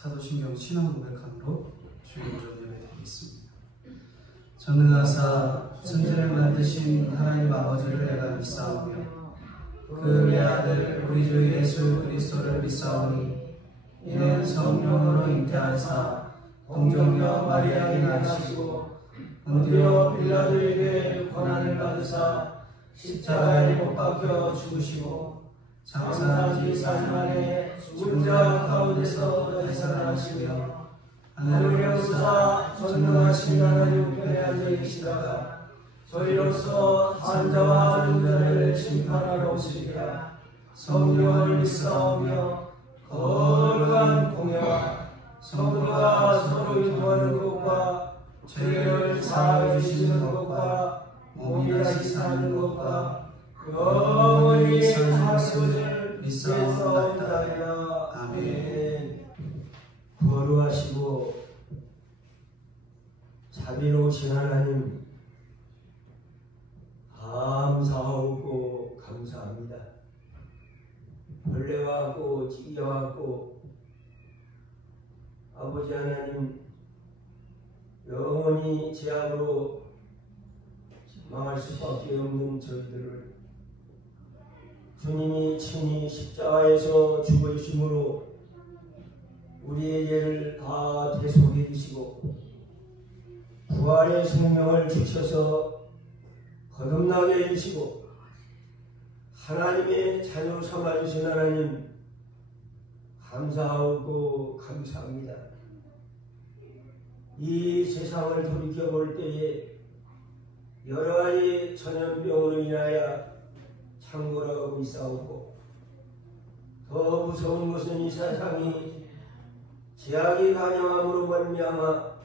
사도신경 신앙 고백함으로 주의 오전 예배 드리겠습니다. 전능하사 천지를 만드신 하나님 아버지를 내가 믿사오며 그 외아들 우리 주 예수 그리스도를 믿사오니 이는 성령으로 잉태하사 동정녀 마리아에게 나시고 본디오 빌라도에게 고난을 받으사 십자가에 못 박혀 죽으시고 장사한 지 4일 만에 죽은 자 가운데서 다시 살아나시며 하늘에 오르사 전능하신 하나님 우편에 앉아 계시다가 저희로서 산자와 죽은 심판하러 오시리라. 성령을 믿사오며 거룩한 공회와 성도가 서로 유통하는 것과 죄를 사하여 주시는 것과 몸이 다시 사는 것과 영원히 사는 것을 믿사옵나이다. 아멘. 거룩하시고 자비로우신 하나님, 감사하고 감사합니다. 벌레와 같고 찌개와 같고 아버지 하나님, 영원히 죄악으로 망할 수밖에 없는 저희들을 주님이 친히 십자가에서 죽으심으로 우리의 죄를 다 대속해 주시고 부활의 생명을 주셔서 거듭나게 해주시고 하나님의 자녀 삼아주신 하나님, 감사하고 감사합니다. 이 세상을 돌이켜볼 때에 여러 가지 전염병으로 인하여 창궐하고 있사오고 더 무서운 것은 이 세상이 죄악이 간영함으로 말미암아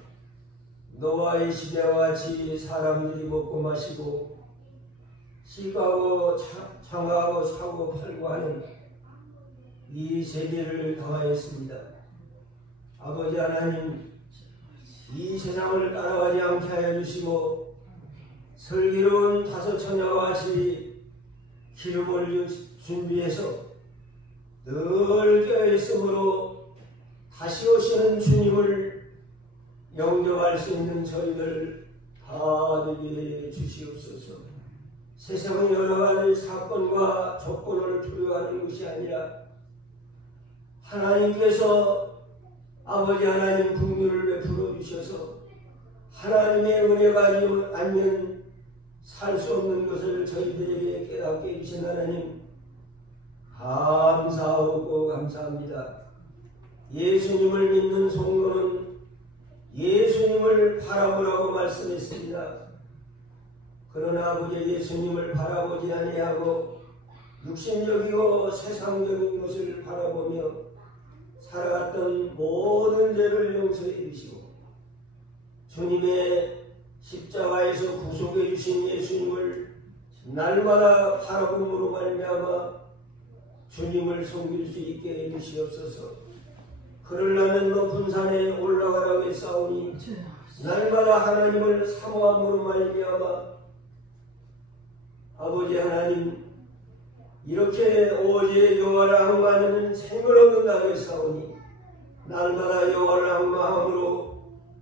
노아의 시대와 같이 사람들이 먹고 마시고 시가고 창하고 사고 팔고 하는 이 세계를 당하였습니다. 아버지 하나님, 이 세상을 따라가지 않게 하여 주시고 슬기로운 다섯 처녀와 같이 기름을 준비해서 늘 깨어있으므로 다시 오시는 주님을 영접할 수 있는 저희들 다 되게 주시옵소서. 세상의 여러 가지 사건과 조건을 두려워하는 것이 아니라 하나님께서 아버지 하나님 긍휼을 베풀어 주셔서 하나님의 은혜가 아니면 살 수 없는 것을 저희들에게 깨닫게 해주신 하나님, 감사하고 감사합니다. 예수님을 믿는 성도는 예수님을 바라보라고 말씀했습니다. 그러나 아버지 예수님을 바라보지 아니하고 육신적이고 세상적인 것을 바라보며 살아갔던 모든 죄를 용서해 주시고 주님의 십자가에서 구속해 주신 예수님을 날마다 바라봄으로 말미암아 주님을 섬길 수 있게 해 주시옵소서. 그러려면 높은 산에 올라가라고 했사오니 날마다 하나님을 사모함으로 말미암아 아버지 하나님, 이렇게 오직 여호와를 앙망하는 생을 얻는다고 했사오니 날마다 여호와를 앙망함으로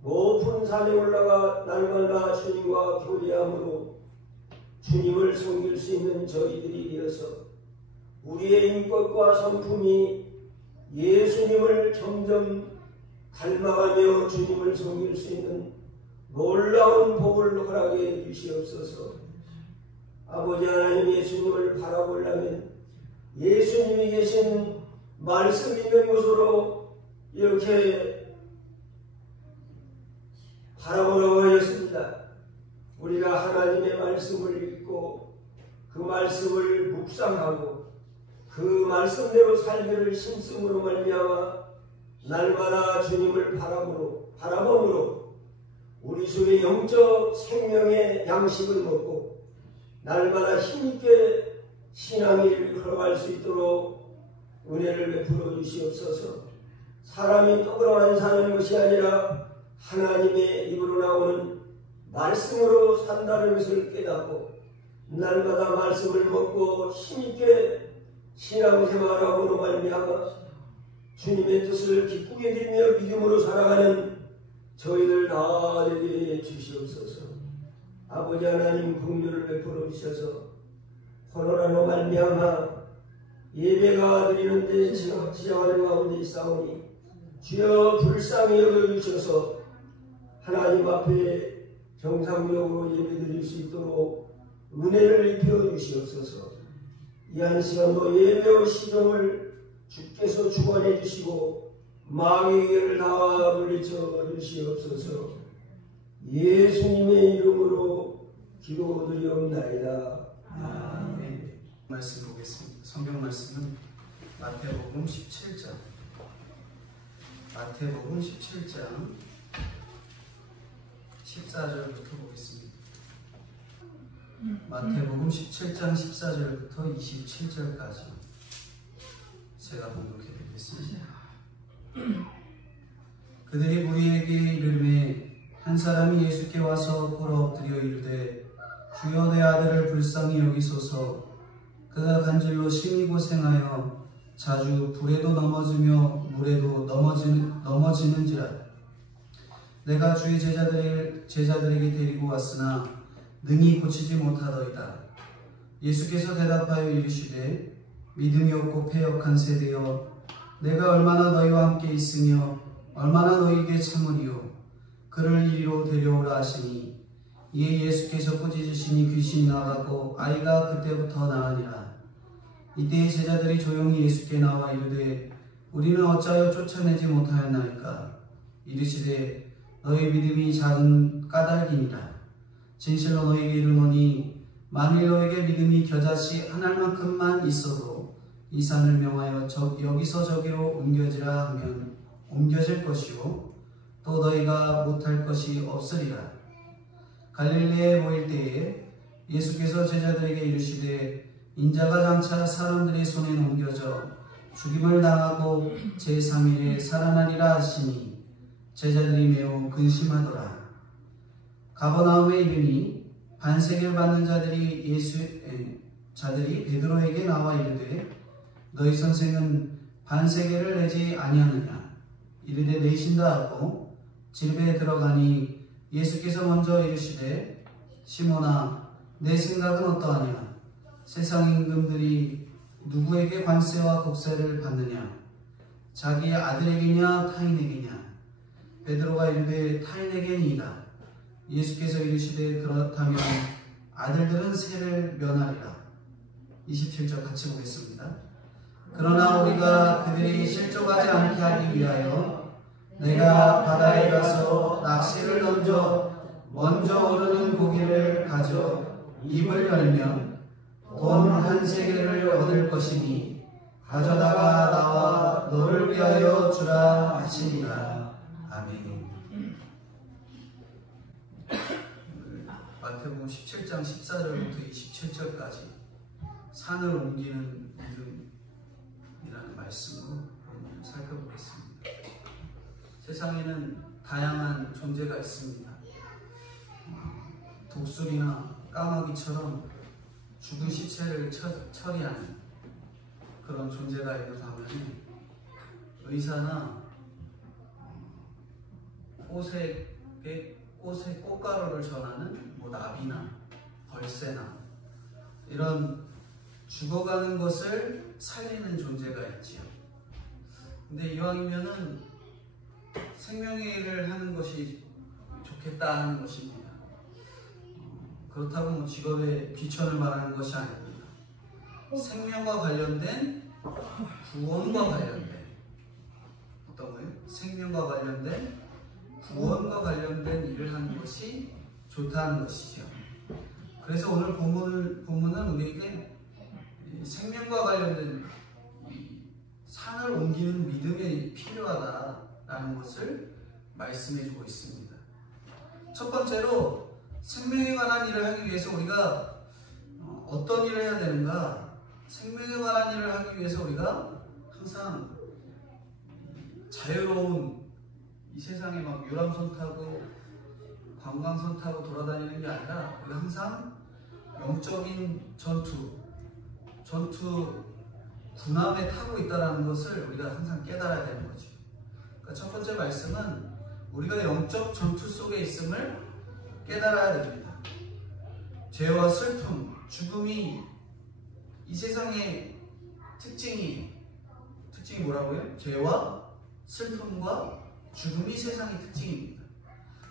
높은 산에 올라가 날마다 주님과 교제함으로 주님을 섬길 수 있는 저희들이 되어서 우리의 인격과 성품이 예수님을 점점 닮아가며 주님을 섬길 수 있는 놀라운 복을 허락해 주시옵소서. 아버지 하나님, 예수님을 바라보려면 예수님이 계신 말씀 있는 곳으로 이렇게 바라보라고 하였습니다. 우리가 하나님의 말씀을 읽고 그 말씀을 묵상하고 그 말씀대로 살기를 힘쓰므로 말미암아 날마다 주님을 바라봄으로 우리 속에 영적 생명의 양식을 먹고 날마다 힘있게 신앙을 걸어갈 수 있도록 은혜를 베풀어 주시옵소서. 사람이 떡으로만 사는 것이 아니라 하나님의 입으로 나오는 말씀으로 산다는 것을 깨닫고 날마다 말씀을 먹고 힘있게 신앙생활함으로 말미암아 주님의 뜻을 기쁘게 드리며 믿음으로 살아가는 저희들 다 되게 주시옵소서. 아버지 하나님 긍휼을 베풀어 주셔서 코로나로 말미암아 예배가 드리는데 지장하는 가운데 있사오니 주여 불쌍히 여겨주셔서 하나님 앞에 정상적으로 예배 드릴 수 있도록 은혜를 입혀 주시옵소서. 이 한 시간도 예배의 시정을 주께서 주관해 주시고 마귀를 다 물리쳐 주시옵소서. 예수님의 이름으로 기도드리옵나이다. 아멘. 말씀 보겠습니다. 성경 말씀은 마태복음 17장. 마태복음 17장 14절부터 보겠습니다. 마태복음 17장 14절부터 27절까지 제가 봉독해 드리겠습니다. 그들이 무리에게 이르매 한 사람이 예수께 와서 꿇어 엎드려 이르되 주여 내 아들을 불쌍히 여기소서. 그가 간질로 심히 고생하여 자주 불에도 넘어지며 물에도 넘어지는지라. 내가 주의 제자들에게 데리고 왔으나 능히 고치지 못하더이다. 예수께서 대답하여 이르시되 믿음이 없고 패역한 세대여, 내가 얼마나 너희와 함께 있으며 얼마나 너희에게 참으리요. 그를 이리로 데려오라 하시니 이에 예수께서 꾸짖으시니 귀신이 나가고 아이가 그때부터 나으니라. 이때 제자들이 조용히 예수께 나와 이르되 우리는 어찌하여 쫓아내지 못하였나이까. 이르시되 너희 믿음이 작은 까닭이니라. 진실로 너희에게 이르노니 만일 너희에게 믿음이 겨자씨 한 알만큼만 있어도 이 산을 명하여 여기서 저기로 옮겨지라 하면 옮겨질 것이요 또 너희가 못할 것이 없으리라. 갈릴리에 모일 때에 예수께서 제자들에게 이르시되 인자가 장차 사람들의 손에 넘겨져 죽임을 당하고 제3일에 살아나리라 하시니 제자들이 매우 근심하더라. 가버나움에 이르니 반세계를 받는 자들이 베드로에게 나와 이르되 너희 선생은 반세계를 내지 아니하느냐. 이르되 내신다 하고 집에 들어가니 예수께서 먼저 이르시되 시몬아 내 생각은 어떠하냐. 세상 임금들이 누구에게 관세와 곡세를 받느냐. 자기 아들에게냐 타인에게냐. 베드로가 이르되 타인에게니이다. 예수께서 이르시되 그렇다면 아들들은 세를 면하리라. 27절 같이 보겠습니다. 그러나 우리가 그들이 실족하지 않게 하기 위하여 내가 바다에 가서 낚시를 던져 먼저 오르는 고기를 가져 입을 열면 돈 한 세겔을 얻을 것이니 가져다가 나와 너를 위하여 주라 하시니라. 아멘. 마태복음 17장 14절부터 27절까지 산을 옮기는 믿음이라는 말씀으로 살펴보겠습니다. 세상에는 다양한 존재가 있습니다. 독수리나 까마귀처럼 죽은 시체를 처리하는 그런 존재가 있는 반면에 의사나 꽃에 꽃가루를 전하는 나비나 벌새나 이런 죽어가는 것을 살리는 존재가 있지요. 근데 이왕이면은 생명의 일을 하는 것이 좋겠다 하는 것입니다. 그렇다고 직업의 귀천을 말하는 것이 아닙니다. 생명과 관련된 구원과 관련된 어떤 거예요? 생명과 관련된 구원과 관련된 일을 하는 것이 좋다는 것이죠. 그래서 오늘 본문은 우리에게 생명과 관련된 산을 옮기는 믿음이 필요하다라는 것을 말씀해주고 있습니다. 첫 번째로 생명에 관한 일을 하기 위해서 우리가 어떤 일을 해야 되는가? 생명에 관한 일을 하기 위해서 우리가 항상 자유로운 이 세상에 막 유람선 타고 관광선 타고 돌아다니는 게 아니라 우리가 항상 영적인 전투 군함에 타고 있다는 것을 우리가 항상 깨달아야 되는 거죠. 그러니까 첫 번째 말씀은 우리가 영적 전투 속에 있음을 깨달아야 됩니다. 죄와 슬픔, 죽음이 이 세상의 특징이 뭐라고요? 죄와 슬픔과 죽음이 세상의 특징입니다.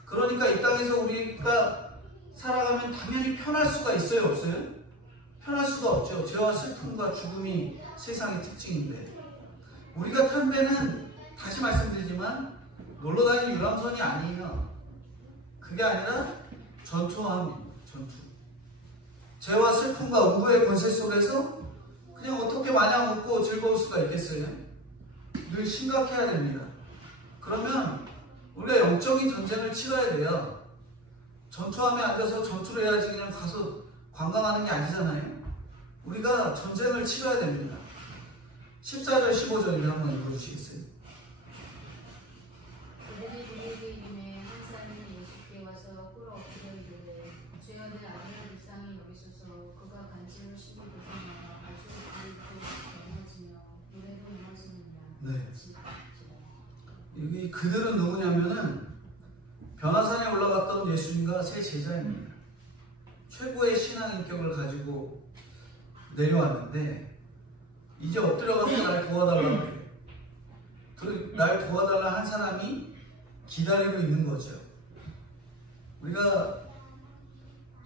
그러니까 이 땅에서 우리가 살아가면 당연히 편할 수가 있어요, 없어요? 편할 수가 없죠. 죄와 슬픔과 죽음이 세상의 특징인데, 우리가 탄 배는 다시 말씀드리지만 놀러다니는 유람선이 아니에요. 그게 아니라 전투함입니다. 전투. 죄와 슬픔과 우의 권세 속에서 그냥 어떻게 마냥 웃고 즐거울 수가 있겠어요? 늘 심각해야 됩니다. 그러면 우리가 영적인 전쟁을 치러야 돼요. 전투함에 앉아서 전투를 해야지 그냥 가서 관광하는 게 아니잖아요. 우리가 전쟁을 치러야 됩니다. 14절 15절을 한번 읽어주시겠어요? 그들이 그에게 이르매 한 사람이 예수께 와서 꿇어 엎드려 이르되 주여 내 아들을 불쌍히 여기소서. 그가 간지로 시기 고생하여 아주 굵고 넘어지며 물에도 넘어지느냐. 네. 여기 그들은 누구냐면은 변화산에 올라갔던 예수님과 세 제자입니다. 최고의 신앙 인격을 가지고 내려왔는데 이제 엎드려가서 날 도와달라고 해요. 날 도와달라 한 사람이 기다리고 있는 거죠. 우리가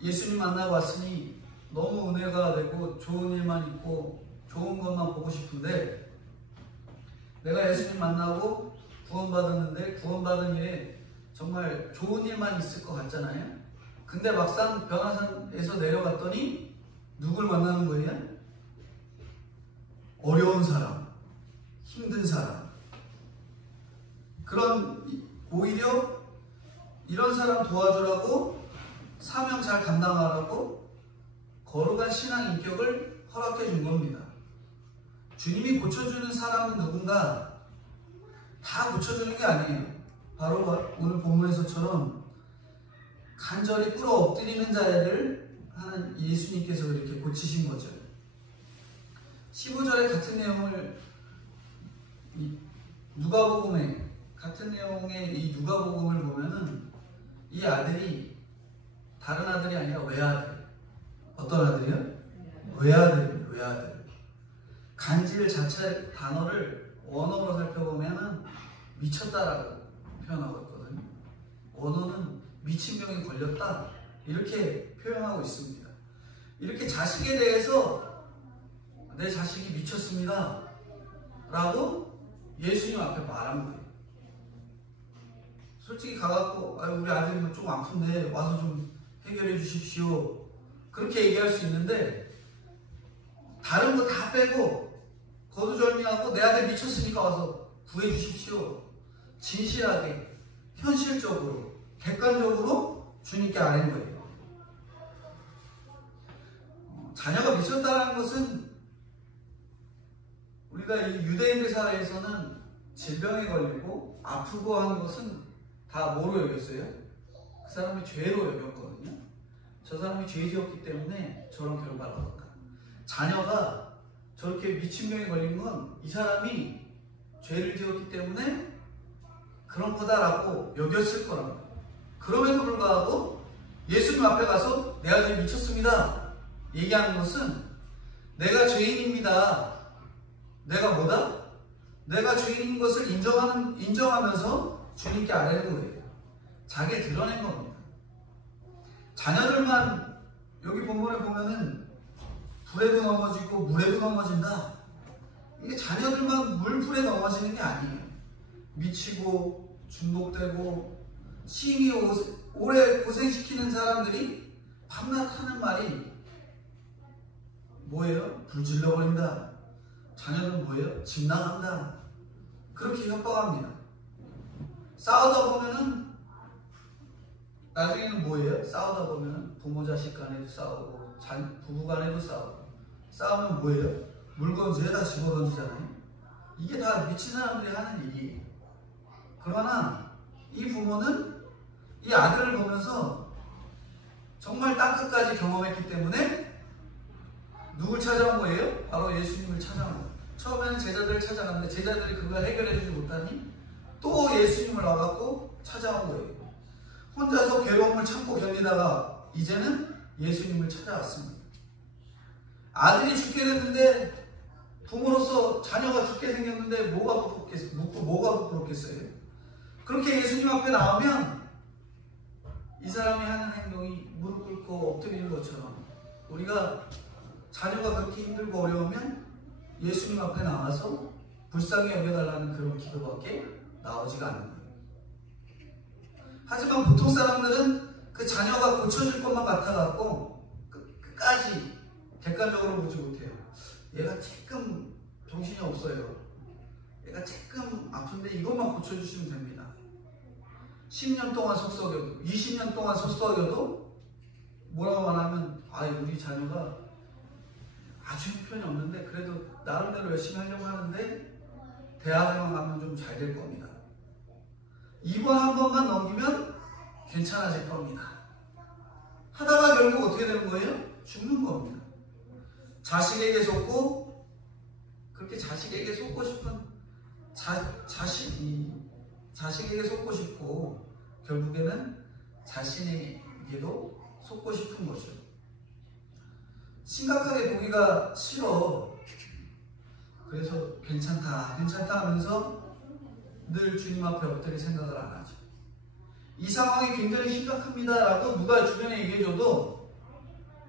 예수님 만나고 왔으니 너무 은혜가 되고 좋은 일만 있고 좋은 것만 보고 싶은데, 내가 예수님 만나고 구원받았는데 구원받은 일에 정말 좋은 일만 있을 것 같잖아요. 근데 막상 변화산에서 내려갔더니 누굴 만나는 거예요? 어려운 사람, 힘든 사람. 오히려 이런 사람 도와주라고, 사명 잘 감당하라고 거룩한 신앙 인격을 허락해 준 겁니다. 주님이 고쳐주는 사람은 누군가 다 고쳐주는 게 아니에요. 바로 오늘 본문에서처럼 간절히 꿇어 엎드리는 자를 하는 예수님께서 이렇게 고치신 거죠. 15절에 같은 내용을 누가복음에 같은 내용의 이 누가복음을 보면은 이 아들이 다른 아들이 아니라 외아들. 어떤 아들이요? 외아들입니다. 외아들. 간질 자체 단어를 원어로 살펴보면은 미쳤다라고 표현하고 있거든요. 원어는 미친 병에 걸렸다 이렇게 표현하고 있습니다. 이렇게 자식에 대해서 내 자식이 미쳤습니다 라고 예수님 앞에 말한 거예요. 솔직히 가갖고 우리 아들이 좀 아픈데 와서 좀 해결해 주십시오 그렇게 얘기할 수 있는데, 다른 거 다 빼고 거두절미하고 내 아들 미쳤으니까 와서 구해 주십시오, 진실하게 현실적으로 객관적으로 주님께 아는 거예요. 자녀가 미쳤다는 것은 우리가 이 유대인들 사회에서는 질병에 걸리고 아프고 하는 것은 다 뭐로 여겼어요? 그 사람이 죄로 여겼거든요. 저 사람이 죄 지었기 때문에 저런 괴로움을 받았다. 자녀가 저렇게 미친 병에 걸린 건 이 사람이 죄를 지었기 때문에 그런 거다라고 여겼을 거랍니다. 그럼에도 불구하고 예수님 앞에 가서 내 아들이 미쳤습니다 얘기하는 것은 내가 죄인입니다. 내가 뭐다? 내가 죄인인 것을 인정하면서 주님께 아뢰는 거예요. 자기 드러낸 겁니다. 자녀들만 여기 본문에 보면은 불에도 넘어지고 물에도 넘어진다. 이게 자녀들만 물불에 넘어지는 게 아니에요. 미치고 중독되고 심히 오래 고생시키는 사람들이 밤낮 하는 말이 뭐예요? 불 질러버린다. 자녀는 뭐예요? 집 나간다. 그렇게 협박합니다. 싸우다 보면은 나중에는 뭐예요? 싸우다 보면은 부모 자식 간에도 싸우고 부부 간에도 싸우고, 싸우면 뭐예요? 물건 죄다 집어던지잖아요. 이게 다 미친 사람들이 하는 일이에요. 그러나 이 부모는 이 아들을 보면서 정말 땅끝까지 경험했기 때문에 누굴 찾아온 거예요? 바로 예수님을 찾아온 거예요. 처음에는 제자들을 찾아갔는데 제자들이 그걸 해결해주지 못하니 또 예수님을 와갖고 찾아온 거예요. 혼자서 괴로움을 참고 견디다가 이제는 예수님을 찾아왔습니다. 아들이 죽게 됐는데 부모로서 자녀가 죽게 생겼는데 뭐가 부끄럽겠어요? 그렇게 예수님 앞에 나오면 이 사람이 하는 행동이 무릎 꿇고 엎드리는 것처럼 우리가 자녀가 그렇게 힘들고 어려우면 예수님 앞에 나와서 불쌍히 여겨달라는 그런 기도밖에 나오지가 않는 거예요. 하지만 보통 사람들은 그 자녀가 고쳐질 것만 같아갖고 끝까지 객관적으로 보지 못해요. 얘가 조금 정신이 없어요. 얘가 조금 아픈데 이것만 고쳐주시면 됩니다. 10년 동안 속썩여도 20년 동안 속썩여도 뭐라고 말하면 우리 자녀가 아주 형편이 없는데 그래도 나름대로 열심히 하려고 하는데 대학에만 가면 좀 잘 될 겁니다. 이번 한 번만 넘기면 괜찮아질 겁니다. 하다가 결국 어떻게 되는 거예요? 죽는 겁니다. 자식에게 속고 그렇게 자식에게 속고 싶은 자식에게 속고 싶고 결국에는 자신에게도 속고 싶은 거죠. 심각하게 보기가 싫어. 그래서 괜찮다 하면서 늘 주님 앞에 엎드릴 생각을 안 하죠. 이 상황이 굉장히 심각합니다 라고 누가 주변에 얘기해줘도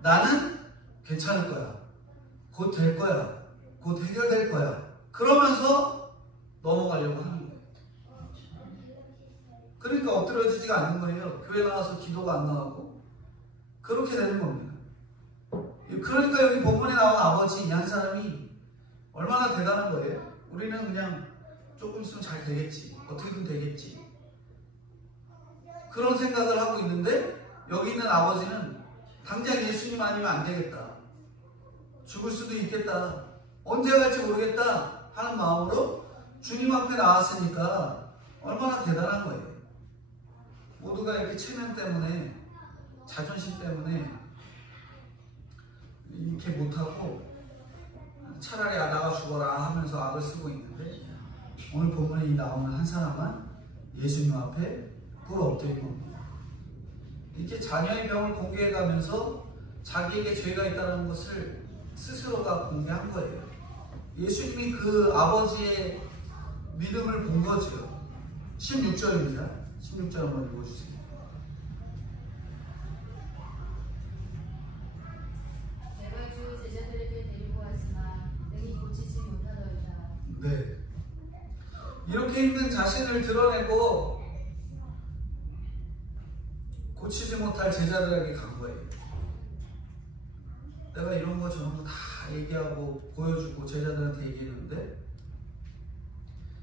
나는 괜찮을 거야. 곧 될 거야. 곧 해결될 거야. 그러면서 넘어가려고 하는 거예요. 그러니까 엎드려지지가 않는 거예요. 교회 나와서 기도가 안 나오고 그렇게 되는 겁니다. 그러니까 여기 본문에 나온 아버지 이 한 사람이 얼마나 대단한 거예요. 우리는 그냥 조금 있으면 잘 되겠지. 어떻게든 되겠지. 그런 생각을 하고 있는데 여기 있는 아버지는 당장 예수님 아니면 안 되겠다. 죽을 수도 있겠다. 언제 갈지 모르겠다 하는 마음으로 주님 앞에 나왔으니까 얼마나 대단한 거예요. 모두가 이렇게 체면 때문에 자존심 때문에 이렇게 못하고 차라리 나가 죽어라 하면서 악을 쓰고 있는데 오늘 본문에 나오는 한 사람만 예수님 앞에 꿇어 엎드린 겁니다. 이렇게 자녀의 병을 공개해가면서 자기에게 죄가 있다는 것을 스스로가 공개한 거예요. 예수님이 그 아버지의 믿음을 본 거죠. 16절입니다. 16절 한번 읽어주세요. 내가 주 제자들에게 데리고 왔으나 능히 고치지 못하더이다. 네. 이렇게 힘든 자신을 드러내고 고치지 못할 제자들에게 간 거예요. 내가 이런 거 저런 거 다 얘기하고 보여주고 제자들한테 얘기했는데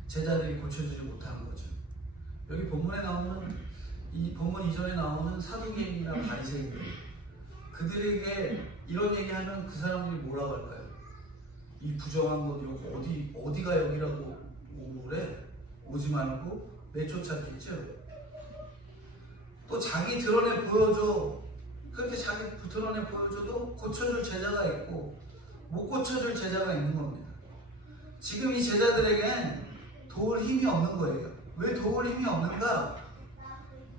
제자들이 고쳐주지 못한 거죠. 여기 본문에 나오는 이 본문 이전에 나오는 사두개인이나 바리새인들 그들에게 이런 얘기하면 그 사람들이 뭐라고 할까요? 이 부정한 것 이거 어디가 여기라고 오래 오지 말고 내쫓았겠죠. 또 자기 드러내 보여줘. 그렇게 자기 드러내 보여줘도 고쳐줄 제자가 있고 못 고쳐줄 제자가 있는 겁니다. 지금 이 제자들에겐 도울 힘이 없는 거예요. 왜 도울 힘이 없는가?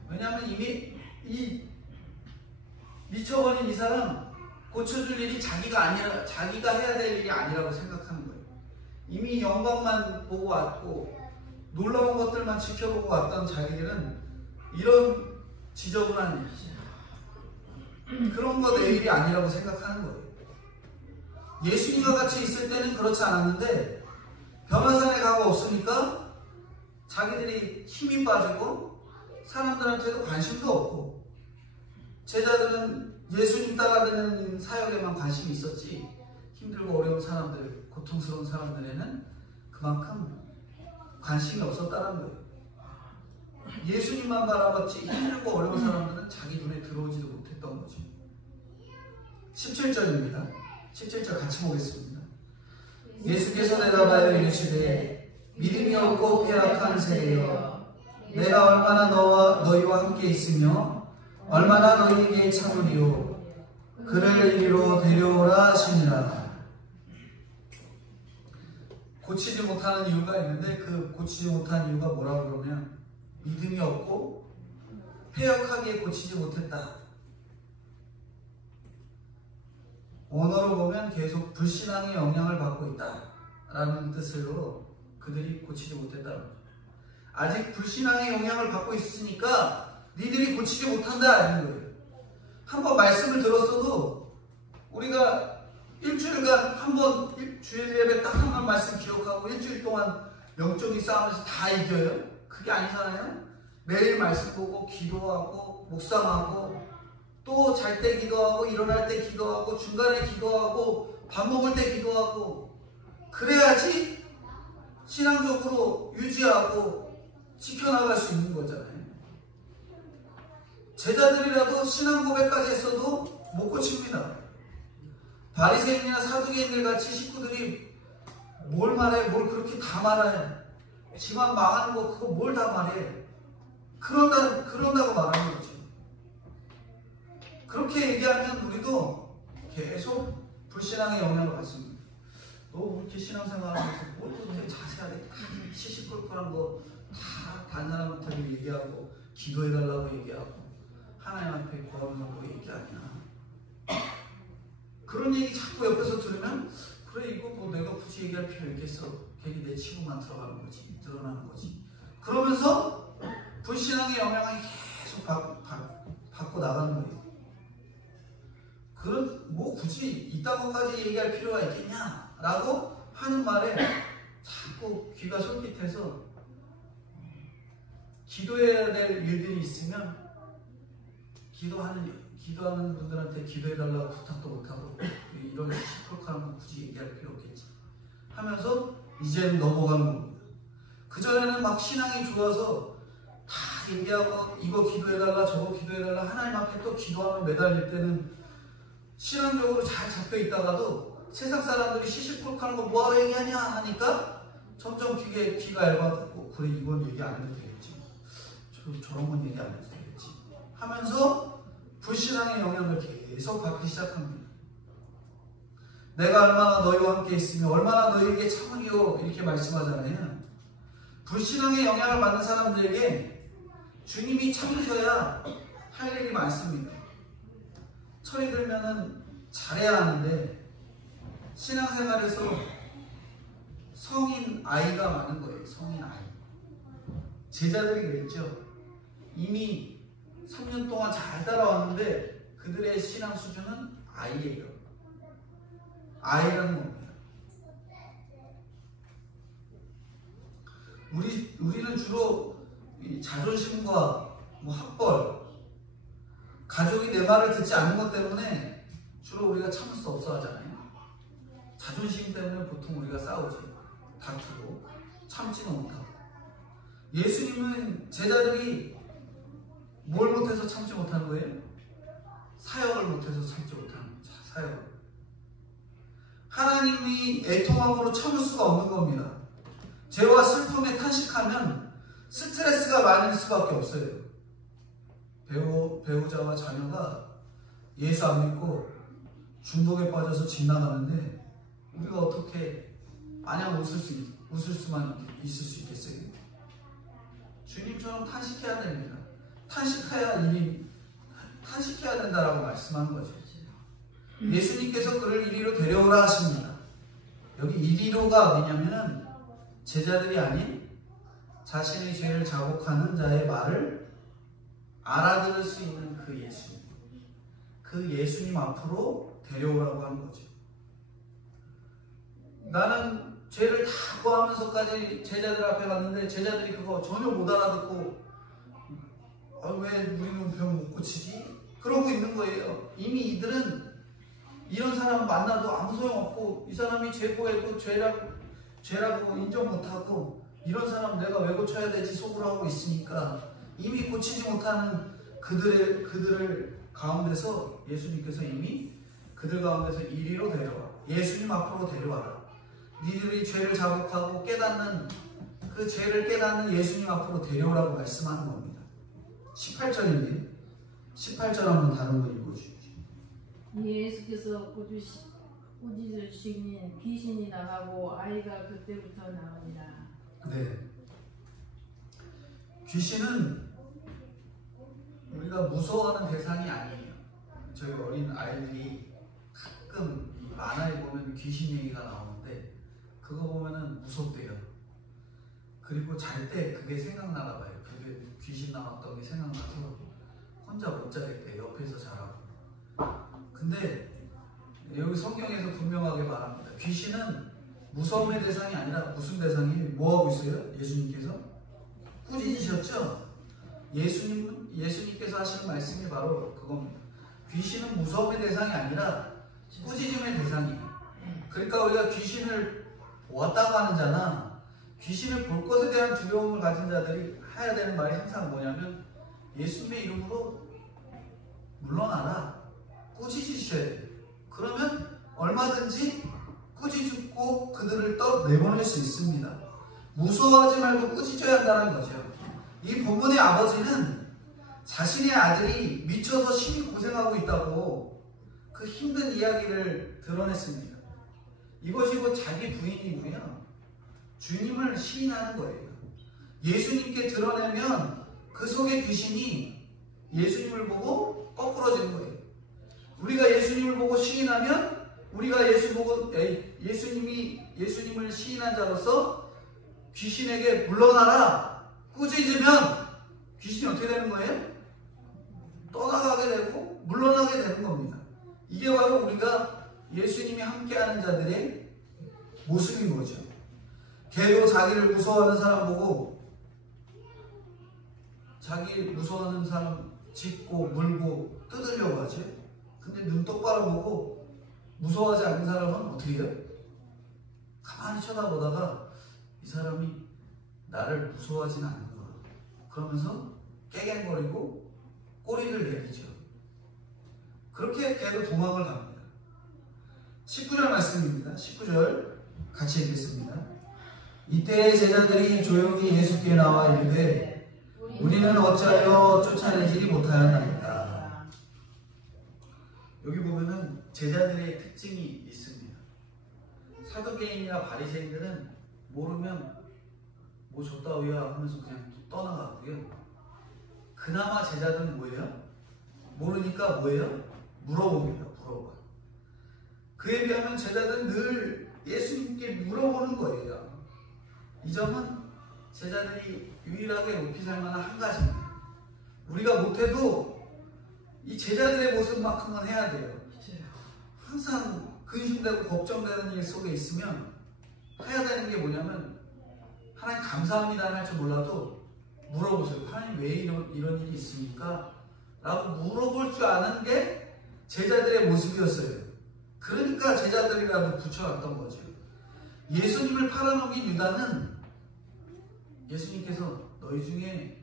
왜냐하면 이미 이 미쳐버린 이 사람 고쳐줄 일이 자기가 해야 될 일이 아니라고 생각하는 거예요. 이미 영광만 보고 왔고 놀라운 것들만 지켜보고 왔던 자기들은 이런 지저분한 일, 그런 거 내 일이 아니라고 생각하는 거예요. 예수님과 같이 있을 때는 그렇지 않았는데 변화산에 가고 없으니까 자기들이 힘이 빠지고 사람들한테도 관심도 없고 제자들은 예수님 따라다니는 사역에만 관심이 있었지 힘들고 어려운 사람들, 고통스러운 사람들에는 그만큼 관심이 없었다는 거예요. 예수님만 바라봤지 힘들고 어려운 사람들은 자기 눈에 들어오지도 못했던 거죠. 17절입니다. 17절 같이 보겠습니다. 예수께서 대답하여 이르시되 믿음이 없고 폐악한 세대여 내가 얼마나 너희와 함께 있으며 얼마나 너희에게 참으리요 그를 이리로 데려오라 하시니라. 고치지 못하는 이유가 있는데 그 고치지 못하는 이유가 뭐라고 그러면 믿음이 없고 패역하기에 고치지 못했다. 언어로 보면 계속 불신앙의 영향을 받고 있다라는 뜻으로 그들이 고치지 못했다는 거죠. 아직 불신앙의 영향을 받고 있으니까 니들이 고치지 못한다 이런 거예요. 한번 말씀을 들었어도 우리가 일주일간 한번 주일 예배 딱 한 번 말씀 기억하고 일주일 동안 영적인 싸움에서 다 이겨요? 그게 아니잖아요. 매일 말씀 보고 기도하고 묵상하고 또 잘 때 기도하고 일어날 때 기도하고 중간에 기도하고 밥 먹을 때 기도하고 그래야지 신앙적으로 유지하고 지켜나갈 수 있는 거잖아요. 제자들이라도 신앙 고백까지 했어도 못 고칩니다. 바리새인이나 사두개인들 같이 식구들이 뭘 말해? 뭘 그렇게 다 말해? 지만 망하는 거 그거 뭘 다 말해? 그런다고 말하는 거지. 그렇게 얘기하면 우리도 계속 불신앙의 영향을 받습니다. 너 그렇게 신앙생활하면서 뭘또 되게 자세하게 시시콜콜한 거 다 다른 사람한테 얘기하고 기도해달라고 얘기하고 하나님 앞에 구하면서 얘기하냐. 그런 얘기 자꾸 옆에서 들으면 그래 이거 뭐 내가 굳이 얘기할 필요 있겠어. 괜히 내 치고만 들어가는 거지. 드러나는 거지. 그러면서 불신앙의 영향을 계속 받고 나가는 거예요. 뭐 굳이 이딴 것까지 얘기할 필요가 있겠냐 라고 하는 말에 자꾸 귀가 솔깃해서 기도해야 될 일들이 있으면 기도하는 분들한테 기도해달라고 부탁도 못하고 이런 시끌컬한 거 굳이 얘기할 필요 없겠지 하면서 이제는 넘어가는 겁니다. 그전에는 막 신앙이 좋아서 다 얘기하고 이거 기도해달라 저거 기도해달라 하나님 앞에 또 기도하면 매달릴 때는 신앙적으로 잘 잡혀있다가도 세상 사람들이 시시콜콜한 거 뭐하러 얘기하냐 하니까 점점 귀가 얇아졌고 그래 이건 얘기 안 해도 되겠지 저런 건 얘기 안 해도 되겠지 하면서 불신앙의 영향을 계속 받기 시작합니다. 내가 얼마나 너희와 함께 있으며 얼마나 너희에게 참으리요 이렇게 말씀하잖아요. 불신앙의 영향을 받는 사람들에게 주님이 참으셔야 할 일이 많습니다. 철이 들면은 잘해야 하는데 신앙생활에서 성인 아이가 많은 거예요. 성인 아이. 제자들이 그랬죠. 이미 3년 동안 잘 따라왔는데 그들의 신앙 수준은 아이예요. 아이라는 겁니다. 우리는 주로 자존심과 학벌, 가족이 내 말을 듣지 않는 것 때문에 주로 우리가 참을 수 없어 하잖아요. 자존심 때문에 보통 우리가 싸우지. 다투고 참지는 못하고. 예수님은 제자들이 뭘 못해서 참지 못하는 거예요? 사역을 못해서 참지 못하는 거죠. 사역을. 하나님이 애통함으로 참을 수가 없는 겁니다. 죄와 슬픔에 탄식하면 스트레스가 많을 수밖에 없어요. 배우자와 자녀가 예수 안 믿고 중독에 빠져서 집 나가는데 우리가 어떻게 마냥 웃을 수만 있을 수 있겠어요? 주님처럼 탄식해야 됩니다. 탄식해야 된다라고 말씀한 거죠. 예수님께서 그를 이리로 데려오라 하십니다. 여기 이리로가 뭐냐면은 제자들이 아닌 자신의 죄를 자복하는 자의 말을 알아들을 수 있는 그 예수님. 그 예수님 앞으로 데려오라고 하는 거죠. 나는 죄를 다 구하면서까지 제자들 앞에 갔는데 제자들이 그거 전혀 못 알아듣고 왜 우리는 병 못 고치지? 그러고 있는 거예요. 이미 이들은 이런 사람 만나도 아무 소용없고 이 사람이 죄고해도 죄라고 인정 못하고 이런 사람 내가 왜 고쳐야 되지 속으로 하고 있으니까 이미 고치지 못하는 그들을 가운데서 예수님께서 이미 그들 가운데서 이리로 데려와. 예수님 앞으로 데려와라. 니들이 죄를 자복하고 깨닫는 그 죄를 깨닫는 예수님 앞으로 데려오라고 말씀하는 겁니다. 18절인데 18절 한번 다른 거 읽어주십시오. 예수께서 꾸짖으시니 귀신이 나가고 아이가 그때부터 나으니라. 네. 귀신은 우리가 무서워하는 대상이 아니에요. 저희 어린 아이들이 가끔 이 만화에 보면 귀신 얘기가 나오는데 그거 보면은 무섭대요. 그리고 잘 때 그게 생각나나 봐요. 그게 귀신 나왔던 게 생각나서 혼자 못 자겠대. 옆에서 자라고. 근데 여기 성경에서 분명하게 말합니다. 귀신은 무서움의 대상이 아니라 무슨 대상이에요? 뭐 하고 있어요? 예수님께서 꾸짖으셨죠? 예수님께서 하시는 말씀이 바로 그겁니다. 귀신은 무서움의 대상이 아니라 꾸짖음의 대상이에요. 그러니까 우리가 귀신을 보았다고 하는 자나 귀신을 볼 것에 대한 두려움을 가진 자들이 해야 되는 말이 항상 뭐냐면 예수님의 이름으로 물러나라. 꾸짖으셔야 돼요. 그러면 얼마든지 꾸짖고 그들을 내보낼 수 있습니다. 무서워하지 말고 꾸짖어야 한다는 거죠. 이 본문의 아버지는 자신의 아들이 미쳐서 심히 고생하고 있다고 그 힘든 이야기를 드러냈습니다. 이것이 곧 자기 부인이고요. 주님을 시인하는 거예요. 예수님께 드러내면 그 속의 귀신이 예수님을 보고 거꾸러지는 거예요. 우리가 예수님을 보고 시인하면 우리가 예수님을 시인한 자로서 귀신에게 물러나라 꾸짖으면 귀신이 어떻게 되는 거예요? 떠나가게 되고 물러나게 되는 겁니다. 이게 바로 우리가 예수님이 함께하는 자들의 모습인 거죠. 개도 자기를 무서워하는 사람 보고 자기 무서워하는 사람 짚고 물고 뜯으려고 하죠. 근데 눈 똑바로 보고 무서워하지 않는 사람은 어떻게 해요? 가만히 쳐다보다가 이 사람이 나를 무서워하진 않는구나. 그러면서 깨갱거리고 꼬리를 내리죠. 그렇게 걔도 도망을 갑니다. 19절 말씀입니다. 19절 같이 읽겠습니다. 이때 제자들이 조용히 예수께 나와 이르되 우리는 어찌하여 쫓아내지 못하였나이까. 여기 보면은 제자들의 특징이 있습니다. 사두개인이나 바리새인들은 모르면 뭐 줬다오야 하면서 그냥 떠나가고요. 그나마 제자들은 뭐예요? 모르니까 뭐예요? 물어봅니다. 물어봐. 그에 비하면 제자들은 늘 예수님께 물어보는 거예요. 이 점은 제자들이 유일하게 높이 살만한 한 가지입니다. 우리가 못해도 이 제자들의 모습만큼은 해야 돼요. 항상 근심되고 걱정되는 일 속에 있으면 해야 되는 게 뭐냐면 하나님 감사합니다는 할 줄 몰라도 물어보세요. 하나님 왜 이런 일이 있습니까? 라고 물어볼 줄 아는 게 제자들의 모습이었어요. 그러니까 제자들이라도 붙여놨던 거죠. 예수님을 팔아넘긴 유다는 예수님께서 너희 중에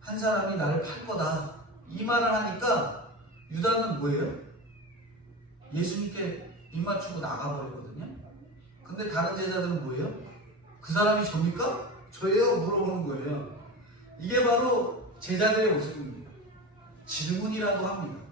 한 사람이 나를 팔 거다 이 말을 하니까 유다는 뭐예요? 예수님께 입 맞추고 나가버리거든요. 근데 다른 제자들은 뭐예요? 그 사람이 접니까? 저예요? 물어보는 거예요. 이게 바로 제자들의 모습입니다. 질문이라고 합니다.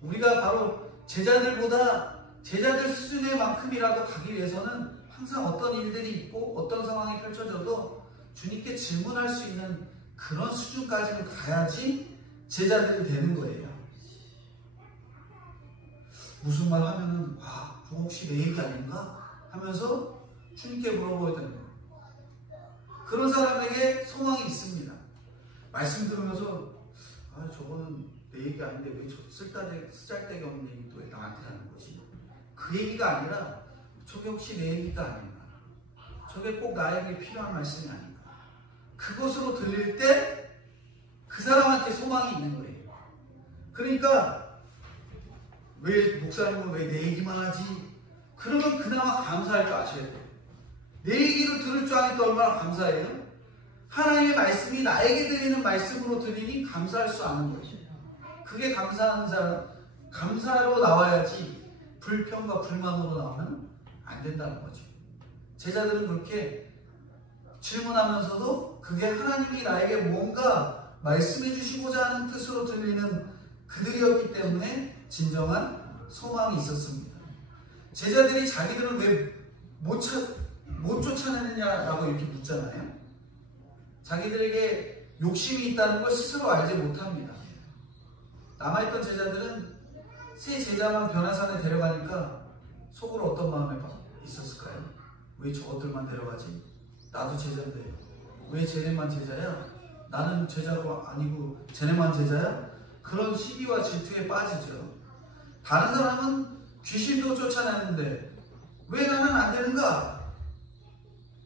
우리가 바로 제자들보다 제자들 수준의 만큼이라도 가기 위해서는 항상 어떤 일들이 있고 어떤 상황이 펼쳐져도 주님께 질문할 수 있는 그런 수준까지는 가야지 제자들이 되는 거예요. 무슨 말 하면은 저거 혹시 내 얘기 아닌가? 하면서 주님께 물어봐야 되는 거예요. 그런 사람에게 소망이 있습니다. 말씀 들으면서 저거는 내 얘기 아닌데 왜 저 쓰잘데기 없는 얘기 또 왜 나한테 하는 거지? 그 얘기가 아니라 저게 혹시 내 얘기가 아닌가? 저게 꼭 나에게 필요한 말씀이 아닌가? 그것으로 들릴 때 그 사람한테 소망이 있는 거예요. 그러니까 왜 목사님은 왜 내 얘기만 하지? 그러면 그나마 감사할 줄 아셔야 돼요. 내 얘기를 들을 줄 아니까 얼마나 감사해요? 하나님의 말씀이 나에게 들리는 말씀으로 들리니 감사할 수 아는 거죠. 그게 감사하는 사람, 감사로 나와야지 불평과 불만으로 나오면 안 된다는 거죠. 제자들은 그렇게 질문하면서도 그게 하나님이 나에게 뭔가 말씀해 주시고자 하는 뜻으로 들리는 그들이었기 때문에 진정한 소망이 있었습니다. 제자들이 자기들은 왜 못 쫓아내느냐라고 이렇게 묻잖아요. 자기들에게 욕심이 있다는 걸 스스로 알지 못합니다. 남아있던 제자들은 새 제자만 변화산에 데려가니까 속으로 어떤 마음이 있었을까요? 왜 저것들만 데려가지? 나도 제자인데 왜 쟤네만 제자야? 나는 제자가 아니고 쟤네만 제자야? 그런 시기와 질투에 빠지죠. 다른 사람은 귀신도 쫓아내는데 왜 나는 안 되는가?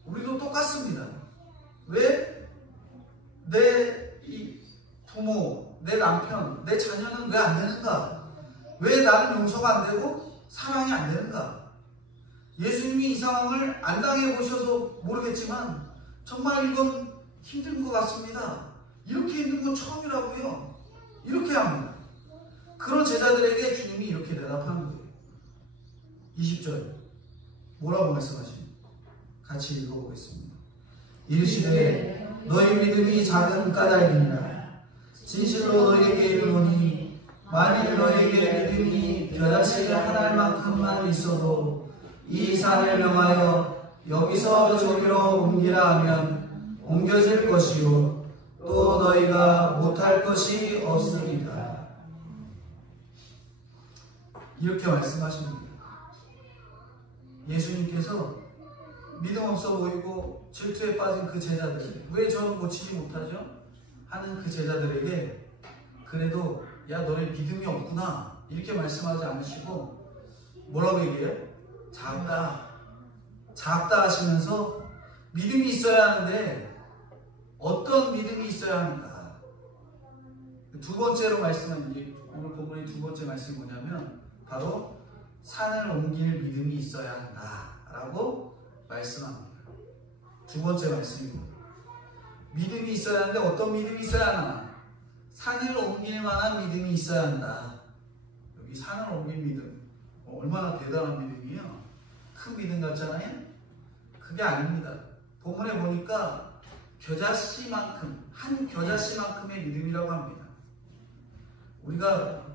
우리도 똑같습니다. 왜 내 부모, 내 남편, 내 자녀는 왜 안 되는가? 왜 나는 용서가 안 되고 사랑이 안 되는가? 예수님이 이 상황을 안 당해보셔서 모르겠지만 정말 이건 힘든 것 같습니다. 이렇게 힘든 건 처음이라고요. 이렇게 합니다. 그런 제자들에게 주님이 이렇게 대답하는 거예요. 20절 뭐라고 말씀하십니까? 같이 읽어보겠습니다. 이르시되 너희 믿음이 작은 까닭이니라. 진실로 너희에게 이르노니 만일 너희에게 믿음이 겨자씨 한 알만큼만 있어도 이 산을 명하여 여기서 저기로 옮기라 하면 옮겨질 것이요 또 너희가 못할 것이 없으리라. 이렇게 말씀하십니다. 예수님께서 믿음 없어 보이고 질투에 빠진 그 제자들, 왜 저는 고치지 못하죠? 하는 그 제자들에게 그래도 야 너네 믿음이 없구나 이렇게 말씀하지 않으시고 뭐라고 얘기해요? 작다 하시면서 믿음이 있어야 하는데 어떤 믿음이 있어야 하는가? 두 번째로 말씀은 오늘 본문의 두 번째 말씀이 뭐냐면 바로 산을 옮길 믿음이 있어야 한다라고 말씀합니다. 두 번째 말씀입니다. 믿음이 있어야 하는데 어떤 믿음이 있어야 하나? 산을 옮길 만한 믿음이 있어야 한다. 여기 산을 옮길 믿음 얼마나 대단한 믿음이에요. 큰 믿음 같잖아요. 그게 아닙니다. 본문에 보니까 겨자씨만큼, 한 겨자씨만큼의 믿음이라고 합니다. 우리가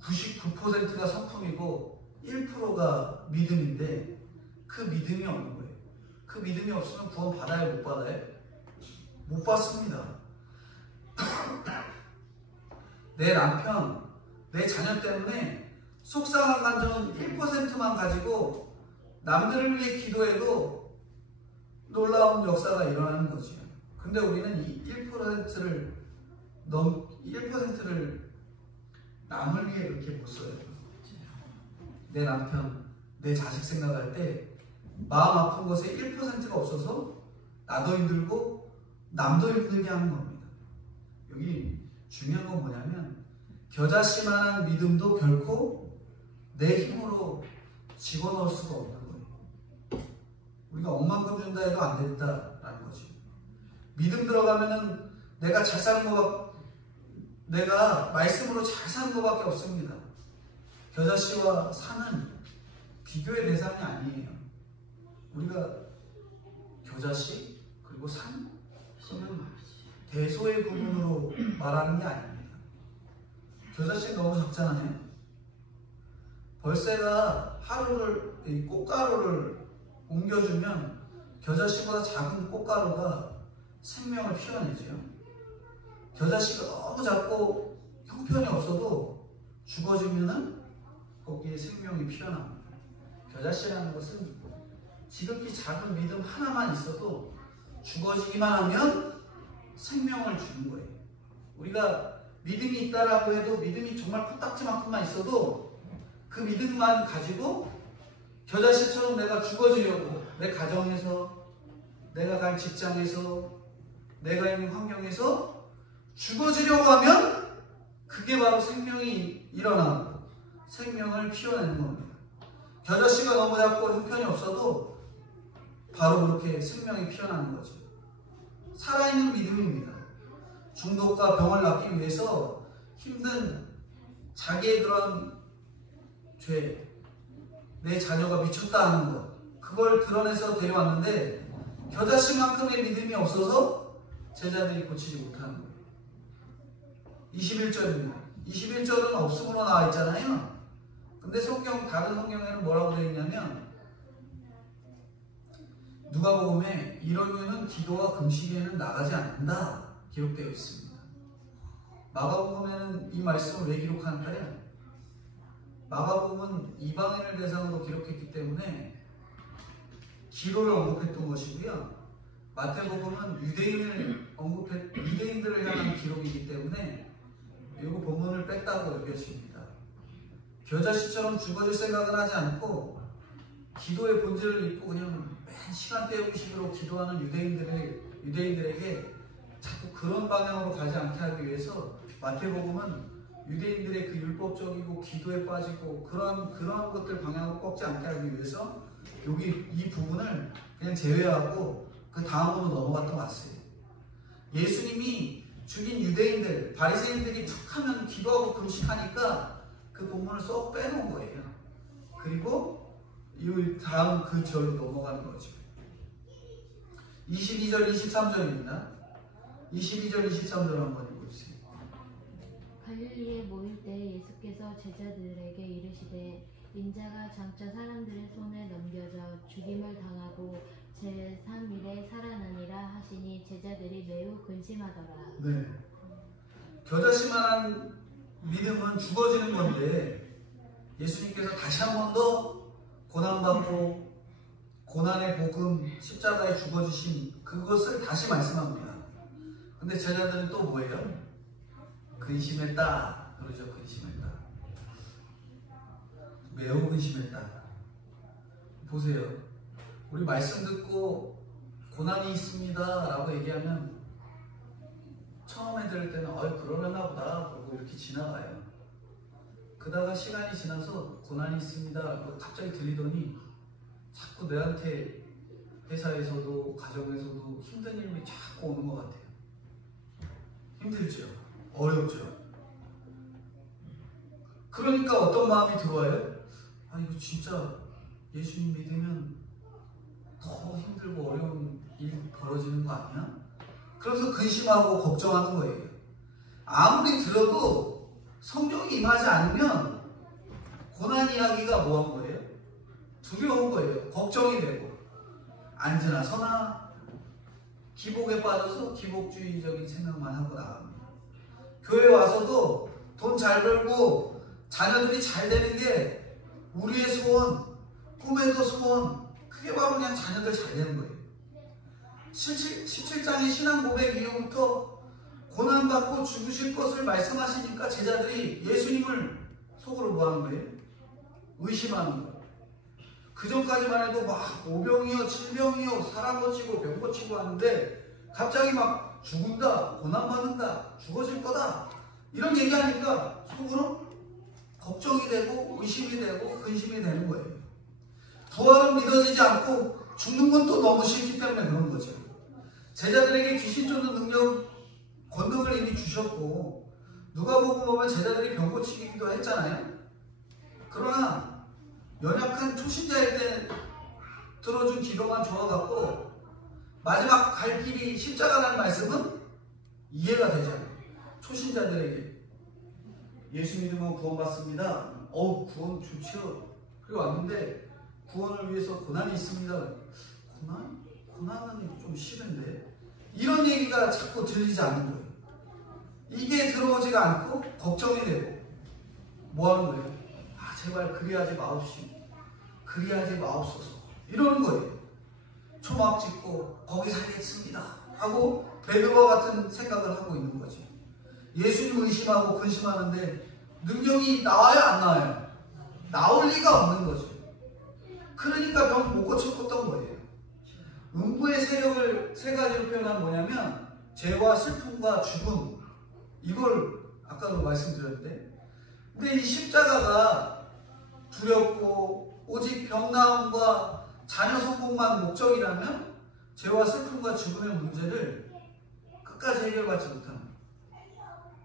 99%가 성품이고 1%가 믿음인데 그 믿음이 없는 거예요. 그 믿음이 없으면 구원 받아요? 못 받아요? 못 받습니다. 내 남편, 내 자녀 때문에 속상한 감정은 1%만 가지고 남들을 위해 기도해도 놀라운 역사가 일어나는 거죠. 근데 우리는 이 1%를 남을 위해 그렇게 못 써요. 내 남편, 내 자식 생각할 때 마음 아픈 것에 1%가 없어서 나도 힘들고 남도 힘들게 하는 겁니다. 여기 중요한 건 뭐냐면 겨자씨만한 믿음도 결코 내 힘으로 집어넣을 수가 없는 거예요. 우리가 억만큼 준다 해도 안 된다라는 거지. 믿음 들어가면은 내가 잘 사는 내가 말씀으로 잘 사는 것밖에 없습니다. 겨자씨와 산은 비교의 대상이 아니에요. 우리가 겨자씨 그리고 산 그러면 대소의 구분으로 말하는 게 아닙니다. 겨자씨는 너무 작잖아요. 벌새가 꽃가루를 옮겨주면 겨자씨보다 작은 꽃가루가 생명을 피워내죠. 겨자씨가 너무 작고 형편이 없어도 죽어지면은 거기에 생명이 피어납니다. 겨자씨라는 것은 지극히 작은 믿음 하나만 있어도 죽어지기만 하면 생명을 주는 거예요. 우리가 믿음이 있다라고 해도 믿음이 정말 코딱지만큼만 있어도 그 믿음만 가지고 겨자씨처럼 내가 죽어지려고 내 가정에서 내가 간 직장에서 내가 있는 환경에서 죽어지려고 하면 그게 바로 생명이 일어나고 생명을 피워내는 겁니다. 겨자씨가 너무 작고 형편이 없어도 바로 그렇게 생명이 피어나는 거죠. 살아있는 믿음입니다. 중독과 병을 낫기 위해서 힘든 자기의 그런 죄, 내 자녀가 미쳤다 하는 것, 그걸 드러내서 데려왔는데 겨자씨만큼의 믿음이 없어서 제자들이 고치지 못하는 거예요. 21절입니다. 21절은 없음으로 나와 있잖아요. 근데 다른 성경에는 뭐라고 되어 있냐면 누가복음에 이런 이유는 기도와 금식에는 나가지 않는다 기록되어 있습니다. 마가복음에는 이 말씀을 왜 기록하는가요? 마가복음은 이방인을 대상으로 기록했기 때문에 기도를 언급했던 것이고요. 마태복음은 유대인들을 향한 기록이기 때문에 이 본문을 뺐다고 여겨집니다. 겨자씨처럼 죽어질 생각은 하지 않고 기도의 본질을 잊고 그냥 맨 시간 때우기식으로 기도하는 유대인들에게 자꾸 그런 방향으로 가지 않게 하기 위해서 마태복음은 유대인들의 그 율법적이고 기도에 빠지고 그러한 것들 방향으로 꺾지 않게 하기 위해서 여기 이 부분을 그냥 제외하고 그 다음으로 넘어갔던 것 같아요. 예수님이 죽인 유대인들, 바리새인들이 툭 하면 기도하고 금식하니까 그 본문을 쏙 빼놓은 거예요. 그리고 이 다음 그 절로 넘어가는 거죠. 22절, 23절입니다. 22절, 23절 한번 읽어주세요. 갈릴리에 모일 때 예수께서 제자들에게 이르시되 인자가 장차 사람들의 손에 넘겨져 죽임을 당하고 제3일에 살아나니라 하시니 제자들이 매우 근심하더라. 네. 겨자씨만한 믿음은 죽어지는 건데 예수님께서 다시 한 번 더 고난받고 고난의 복음 십자가에 죽어주신 그것을 다시 말씀합니다. 근데 제자들은 또 뭐예요? 근심했다 그러죠. 근심했다. 매우 근심했다. 보세요. 우리 말씀 듣고 고난이 있습니다 라고 얘기하면 처음에 들을 때는 그러려나 보다 그러고 이렇게 지나가요. 그러다가 시간이 지나서 고난이 있습니다 라고 갑자기 들리더니 자꾸 내한테 회사에서도 가정에서도 힘든 일이 자꾸 오는 것 같아요. 힘들죠. 어렵죠. 그러니까 어떤 마음이 들어와요? 이거 진짜 예수님 믿으면 더 힘들고 어려운 일 벌어지는 거 아니야? 그래서 근심하고 걱정하는 거예요. 아무리 들어도 성령이 임하지 않으면 고난 이야기가 뭐한 거예요? 두려운 거예요. 걱정이 되고 앉으나 서나 기복에 빠져서 기복주의적인 생각만 하고 나갑니다. 교회 와서도 돈 잘 벌고 자녀들이 잘 되는 게 우리의 소원, 꿈에도 소원, 그게 바로 그냥 자녀들 잘 되는 거예요. 17장의 신앙 고백 이후부터 고난받고 죽으실 것을 말씀하시니까 제자들이 예수님을 속으로 뭐 하는 거예요? 의심하는 거예요. 그 전까지만 해도 막 오병이요, 칠병이요, 사람 고치고 병 고치고 하는데 갑자기 막 죽는다, 고난받는다, 죽어질 거다 이런 얘기하니까 속으로 걱정이 되고 의심이 되고 근심이 되는 거예요. 부활은 믿어지지 않고 죽는 건 또 너무 싫기 때문에 그런 거죠. 제자들에게 귀신 쫓는 능력, 권능을 이미 주셨고 누가복음 보면 제자들이 병 고치기도 했잖아요. 그러나 연약한 초신자일 때 들어준 기도만 좋아갖고 마지막 갈 길이 십자가라는 말씀은 이해가 되잖아요. 초신자들에게 예수 믿으면 구원받습니다. 구원 좋죠. 그리고 왔는데 구원을 위해서 고난이 있습니다. 고난은 좀 싫은데 이런 얘기가 자꾸 들리지 않는 거예요. 이게 들어오지가 않고 걱정이 되고 뭐 하는 거예요? 제발 그리하지 마옵소서 이러는 거예요. 초막 짓고 거기 살겠습니다 하고 베드로와 같은 생각을 하고 있는 거죠. 예수님 의심하고 근심하는데 능력이 나와요 안 나와요? 나올 리가 없는 거죠. 그러니까 병 못 고쳤던 거예요. 음부의 세력을 세 가지로 표현하면 뭐냐면 죄와 슬픔과 죽음, 이걸 아까도 말씀드렸는데, 근데 이 십자가가 두렵고 오직 병나음과 자녀 성공만 목적이라면 죄와 슬픔과 죽음의 문제를 끝까지 해결받지 못합니다.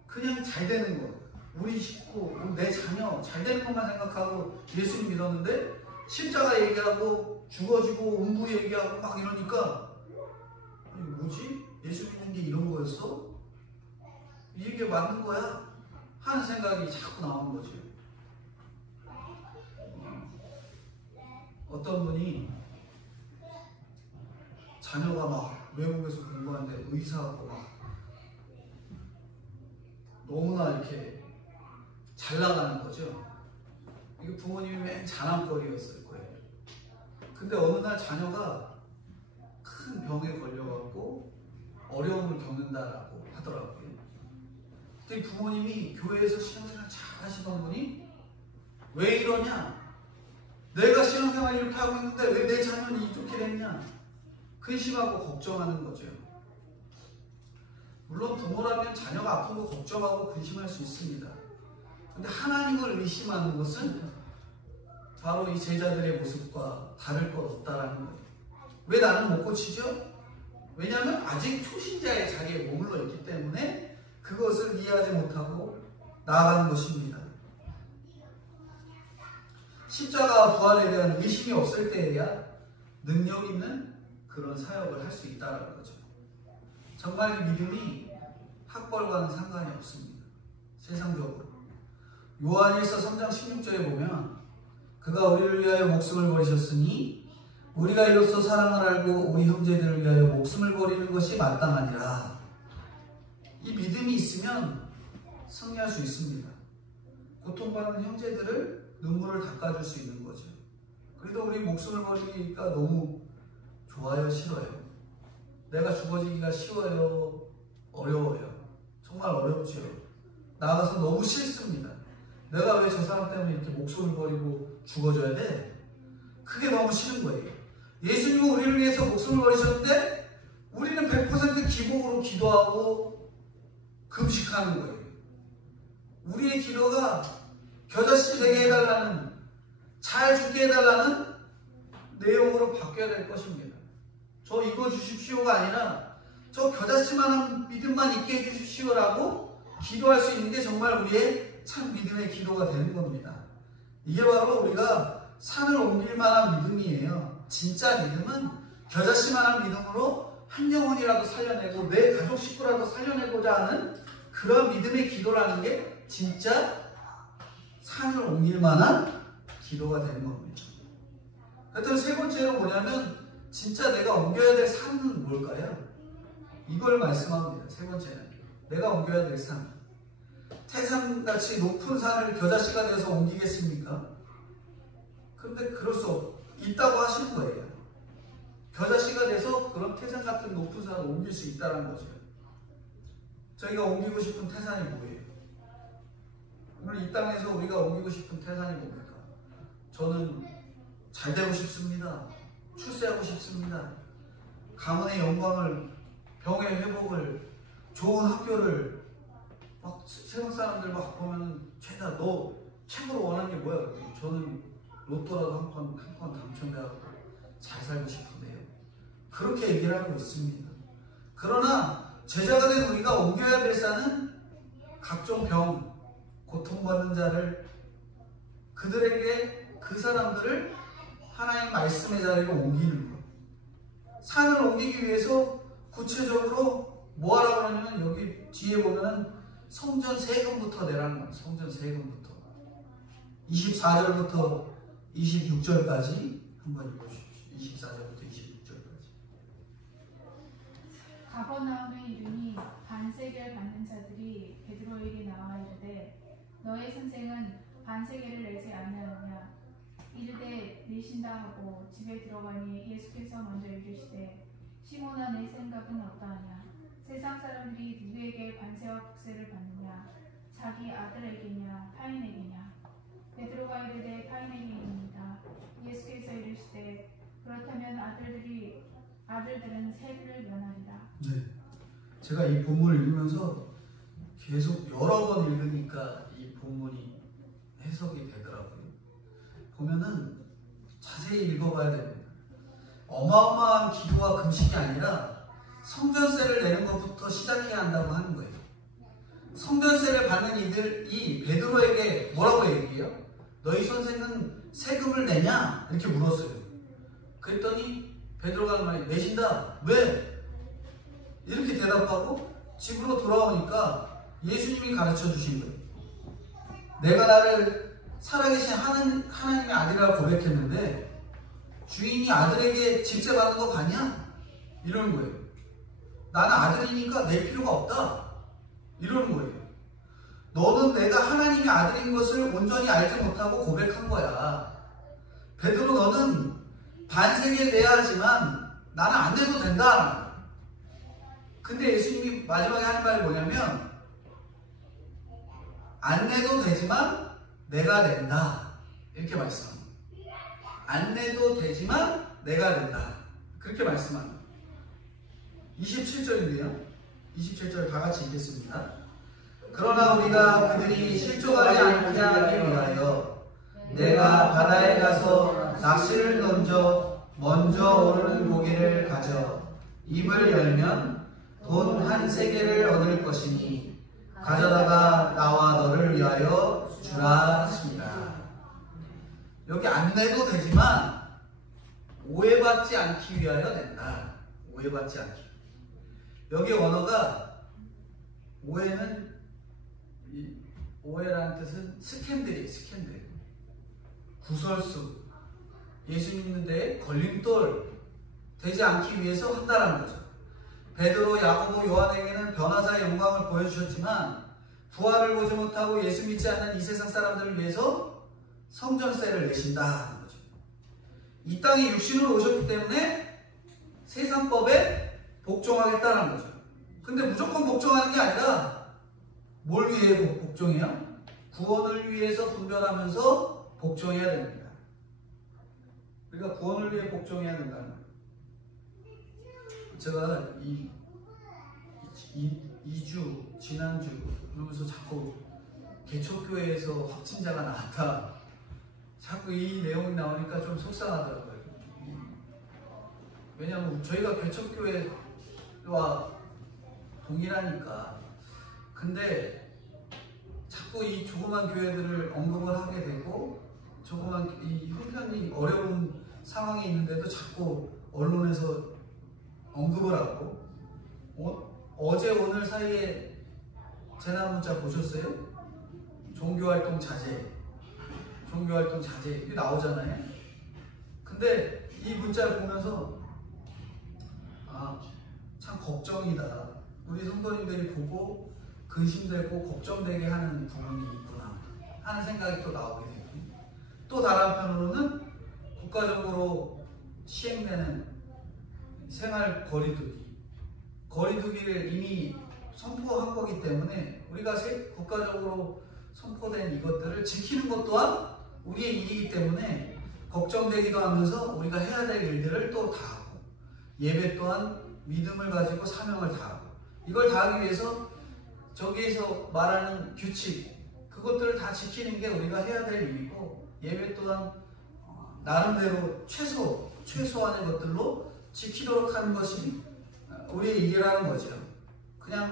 그냥 잘 되는 거, 우리 식구, 내 자녀 잘 되는 것만 생각하고 예수님 믿었는데 십자가 얘기하고 죽어지고 음부 얘기하고 막 이러니까 뭐지? 예수 믿는 게 이런 거였어? 이게 맞는 거야? 하는 생각이 자꾸 나오는 거지. 어떤 분이 자녀가 막 외국에서 공부하는데 의사하고 막 너무나 이렇게 잘 나가는 거죠. 이게 부모님이 맨 자랑거리였을 거예요. 근데 어느 날 자녀가 큰 병에 걸려갖고 어려움을 겪는다라고 하더라고요. 그때 부모님이 교회에서 신앙생활 잘 하시던 분이 왜 이러냐? 내가 신앙생활 이렇게 하고 있는데 왜 내 자녀는 이렇게 됐냐? 근심하고 걱정하는 거죠. 물론 부모라면 자녀가 아픈 거 걱정하고 근심할 수 있습니다. 근데 하나님을 의심하는 것은 바로 이 제자들의 모습과 다를 것 없다라는 거예요. 왜 나는 못 고치죠? 왜냐하면 아직 초신자의 자리에 머물러 있기 때문에 그것을 이해하지 못하고 나아가는 것입니다. 십자가와 부활에 대한 의심이 없을 때에야 능력 있는 그런 사역을 할 수 있다는 거죠. 정말 이 믿음이 학벌과는 상관이 없습니다. 세상적으로. 요한일서 3장 16절에 보면 그가 우리를 위하여 목숨을 버리셨으니 우리가 이로써 사랑을 알고 우리 형제들을 위하여 목숨을 버리는 것이 마땅하니라. 이 믿음이 있으면 승리할 수 있습니다. 고통받는 형제들을 눈물을 닦아줄 수 있는 거죠. 그래도 우리 목숨을 버리기가 너무 좋아요, 싫어요? 내가 죽어지기가 쉬워요, 어려워요? 정말 어렵죠. 나아가서 너무 싫습니다. 내가 왜 저 사람 때문에 이렇게 목숨을 버리고 죽어줘야 돼? 그게 너무 싫은 거예요. 예수님은 우리를 위해서 목숨을 버리셨는데 우리는 100% 기복으로 기도하고 금식하는 거예요. 우리의 기도가 겨자씨 되게 해달라는, 잘 죽게 해달라는 내용으로 바뀌어야 될 것입니다. 저 이거 주십시오가 아니라 저 겨자씨만한 믿음만 있게 해주십시오라고 기도할 수 있는 게 정말 우리의 참 믿음의 기도가 되는 겁니다. 이게 바로 우리가 산을 옮길 만한 믿음이에요. 진짜 믿음은 겨자씨만한 믿음으로 한 영혼이라도 살려내고 내 가족 식구라도 살려내고자 하는 그런 믿음의 기도라는 게 진짜 산을 옮길 만한 기도가 되는 겁니다. 하여튼 세 번째로 뭐냐면 진짜 내가 옮겨야 될 산은 뭘까요? 이걸 말씀합니다. 세 번째는 내가 옮겨야 될 산. 태산같이 높은 산을 겨자씨가 되어서 옮기겠습니까? 그런데 그럴 수 있다고 하시는 거예요. 겨자씨가 돼서 그런 태산 같은 높은 산을 옮길 수 있다는 거죠. 저희가 옮기고 싶은 태산이 뭐예요? 오늘 이 땅에서 우리가 옮기고 싶은 태산이 뭡니까? 저는 잘 되고 싶습니다. 출세하고 싶습니다. 가문의 영광을, 병의 회복을, 좋은 학교를, 막 세상 사람들 막 보면 최다 너 최고로 원하는 게 뭐야? 저는 로또라도 한 건 당첨돼갖고 잘 살고 싶은데요. 그렇게 얘기를 하고 있습니다. 그러나 제자가 된 우리가 옮겨야 될 산은 각종 병, 고통받는 자를, 그들에게 그 사람들을 하나님 말씀의 자리로 옮기는 것. 산을 옮기기 위해서 구체적으로 뭐 하라고 하냐면 여기 뒤에 보면은 성전 세금부터 내라는 거예요. 성전 세금부터. 24절부터 26절까지 한번 읽어주십시오. 24절부터 26절까지. 가버나움에 이르니 반세계를 받는 자들이 베드로에게 나와 이르되 너의 선생은 반세계를 내지 아니하느냐. 이르되 내신다 하고 집에 들어가니 예수께서 먼저 이르시되 시몬아 내 생각은 어떠하냐. 세상 사람들이 누구에게 관세와 국세를 받느냐. 자기 아들에게냐 타인에게냐. 베드로가 이르되 타인에게입니다. 예수께서 이르시되 그렇다면 아들들은 세리를 면하리라. 네, 제가 이 본문을 읽으면서 계속 여러 번 읽으니까 이 본문이 해석이 되더라고요. 보면은 자세히 읽어봐야 됩니다. 어마어마한 기도와 금식이 아니라 성전세를 내는 것부터 시작해야 한다고 하는 거예요. 성전세를 받는 이들이 베드로에게 뭐라고 얘기해요? 너희 선생은 세금을 내냐? 이렇게 물었어요. 그랬더니 베드로가 하는 말이 내신다. 왜? 이렇게 대답하고 집으로 돌아오니까 예수님이 가르쳐 주신 거예요. 내가 나를 살아계신 하나님의 아들이라고 고백했는데 주인이 아들에게 집세 받은 거 봤냐? 이러는 거예요. 나는 아들이니까 낼 필요가 없다. 이러는 거예요. 너는 내가 하나님의 아들인 것을 온전히 알지 못하고 고백한 거야. 베드로, 너는 반세겔 내야 하지만 나는 안 내도 된다. 근데 예수님이 마지막에 하는 말이 뭐냐면, 안 내도 되지만 내가 낸다. 이렇게 말씀합니다. 안 내도 되지만 내가 낸다. 그렇게 말씀합니다. 27절인데요. 27절 다 같이 읽겠습니다. 그러나 우리가 그들이 실족하지 않게 하기 위하여 내가 바다에 가서 낚시를 던져 먼저 오르는 고기를 가져 입을 열면 돈 한 세겔을 얻을 것이니 가져다가 나와 너를 위하여 주라 하십니다. 여기 안 내도 되지만 오해받지 않기 위하여 낸다. 오해받지 않기. 여기 언어가, 오해라는 뜻은 스캔들이에요. 스캔들. 구설수. 예수 믿는 데에 걸림돌 되지 않기 위해서 한다는 거죠. 베드로, 야고보, 요한에게는 변화사의 영광을 보여주셨지만 부활을 보지 못하고 예수 믿지 않는 이 세상 사람들을 위해서 성전세를 내신다는 거죠. 이 땅에 육신으로 오셨기 때문에 세상법에 복종하겠다는 거죠. 근데 무조건 복종하는 게 아니라 뭘 위해 복종해요? 구원을 위해서 분별하면서 복종해야 됩니다. 우리가 구원을 위해 복종해야 된다는 거예요. 제가 2주, 지난주 이러면서 자꾸 개척교회에서 확진자가 나왔다. 자꾸 이 내용이 나오니까 좀 속상하더라고요. 왜냐하면 저희가 개척교회와 동일하니까. 근데 자꾸 이 조그만 교회들을 언급을 하게 되고, 조그만 이 형편이 어려운 상황에 있는데도 자꾸 언론에서 언급을 하고, 어제 오늘 사이에 재난 문자 보셨어요? 종교활동 자제, 종교활동 자제 이게 나오잖아요. 근데 이 문자를 보면서 참 걱정이다. 우리 성도님들이 보고 근심되고 걱정되게 하는 부분이 있구나 하는 생각이 또 나오게 되고, 또 다른 한편으로는 국가적으로 시행되는 생활 거리두기를 이미 선포한 거기 때문에 우리가 국가적으로 선포된 이것들을 지키는 것 또한 우리의 일이기 때문에 걱정되기도 하면서 우리가 해야 될 일들을 또 다 하고, 예배 또한 믿음을 가지고 사명을 다하고, 이걸 다하기 위해서 저기에서 말하는 규칙, 그것들을 다 지키는 게 우리가 해야 될 일이고, 예배 또한 나름대로 최소한의 것들로 지키도록 하는 것이 우리의 일이라는 거죠. 그냥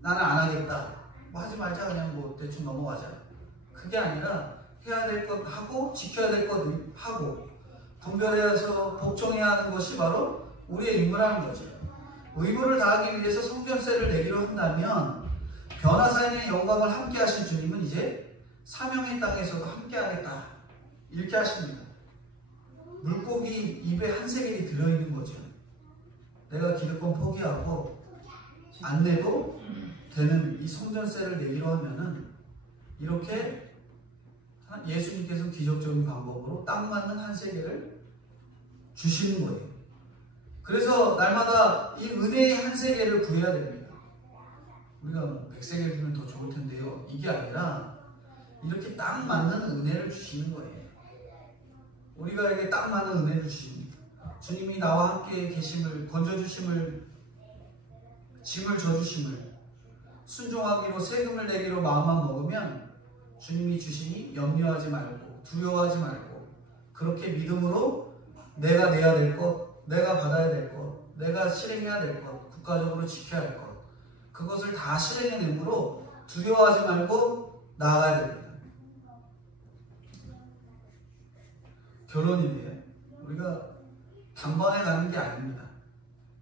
나는 안 하겠다, 뭐 하지 말자, 그냥 뭐 대충 넘어가자, 그게 아니라 해야 될 것 하고 지켜야 될 것 하고 분별해서 복종해야 하는 것이 바로 우리의 의무라는 거죠. 의무를 다하기 위해서 성전세를 내기로 한다면 변화사의 영광을 함께 하신 주님은 이제 사명의 땅에서도 함께 하겠다 이렇게 하십니다. 물고기 입에 한 세겔이 들어있는 거죠. 내가 기득권 포기하고 안 내도 되는 이 성전세를 내기로 하면은 이렇게 예수님께서 기적적인 방법으로 딱 맞는 한 세겔을 주시는 거예요. 그래서 날마다 이 은혜의 한 세겔을 구해야 됩니다. 우리가 100세겔 주면 더 좋을 텐데요, 이게 아니라 이렇게 딱 맞는 은혜를 주시는 거예요. 우리가 이게 딱 맞는 은혜를 주십니다. 주님이 나와 함께 계심을, 건져주심을, 짐을 져주심을, 순종하기로 세금을 내기로 마음만 먹으면 주님이 주시니 염려하지 말고 두려워하지 말고, 그렇게 믿음으로 내가 내야 될 것, 내가 받아야 될 것, 내가 실행해야 될 것, 국가적으로 지켜야 할 것, 그것을 다 실행해내므로 두려워하지 말고 나아가야 됩니다. 결론인데요, 우리가 단번에 가는 게 아닙니다.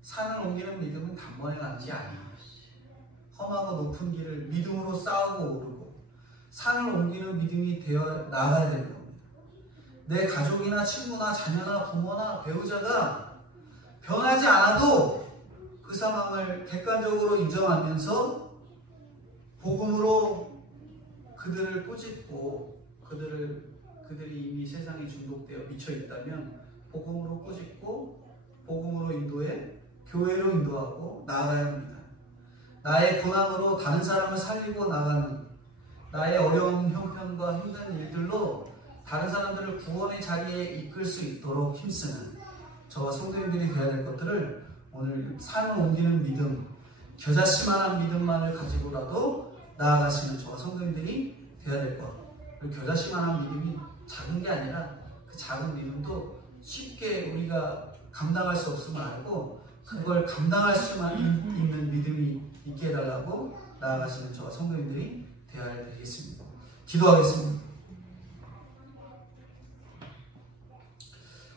산을 옮기는 믿음은 단번에 가는 게 아니에요. 험하고 높은 길을 믿음으로 싸우고 오르고 산을 옮기는 믿음이 되어 나가야 되는 겁니다. 내 가족이나 친구나 자녀나 부모나 배우자가 변하지 않아도 그 상황을 객관적으로 인정하면서 복음으로 그들을 꾸짖고 그들이 이미 세상에 중독되어 미쳐 있다면 복음으로 꾸짖고 복음으로 인도해 교회로 인도하고 나아가야 합니다. 나의 고난으로 다른 사람을 살리고 나가는, 나의 어려운 형편과 힘든 일들로 다른 사람들을 구원의 자리에 이끌 수 있도록 힘쓰는 저와 성도님들이 되어야 될 것들을 오늘 삶을 옮기는 믿음, 겨자씨만한 믿음만을 가지고라도 나아가시는 저와 성도님들이 되어야 될 것. 그리고 겨자씨만한 믿음이 작은 게 아니라 그 작은 믿음도 쉽게 우리가 감당할 수 없음을 알고 그걸 감당할 수만 있는 믿음이 있게 해달라고 나아가시는 저와 성도님들이 되어야 되겠습니다. 기도하겠습니다.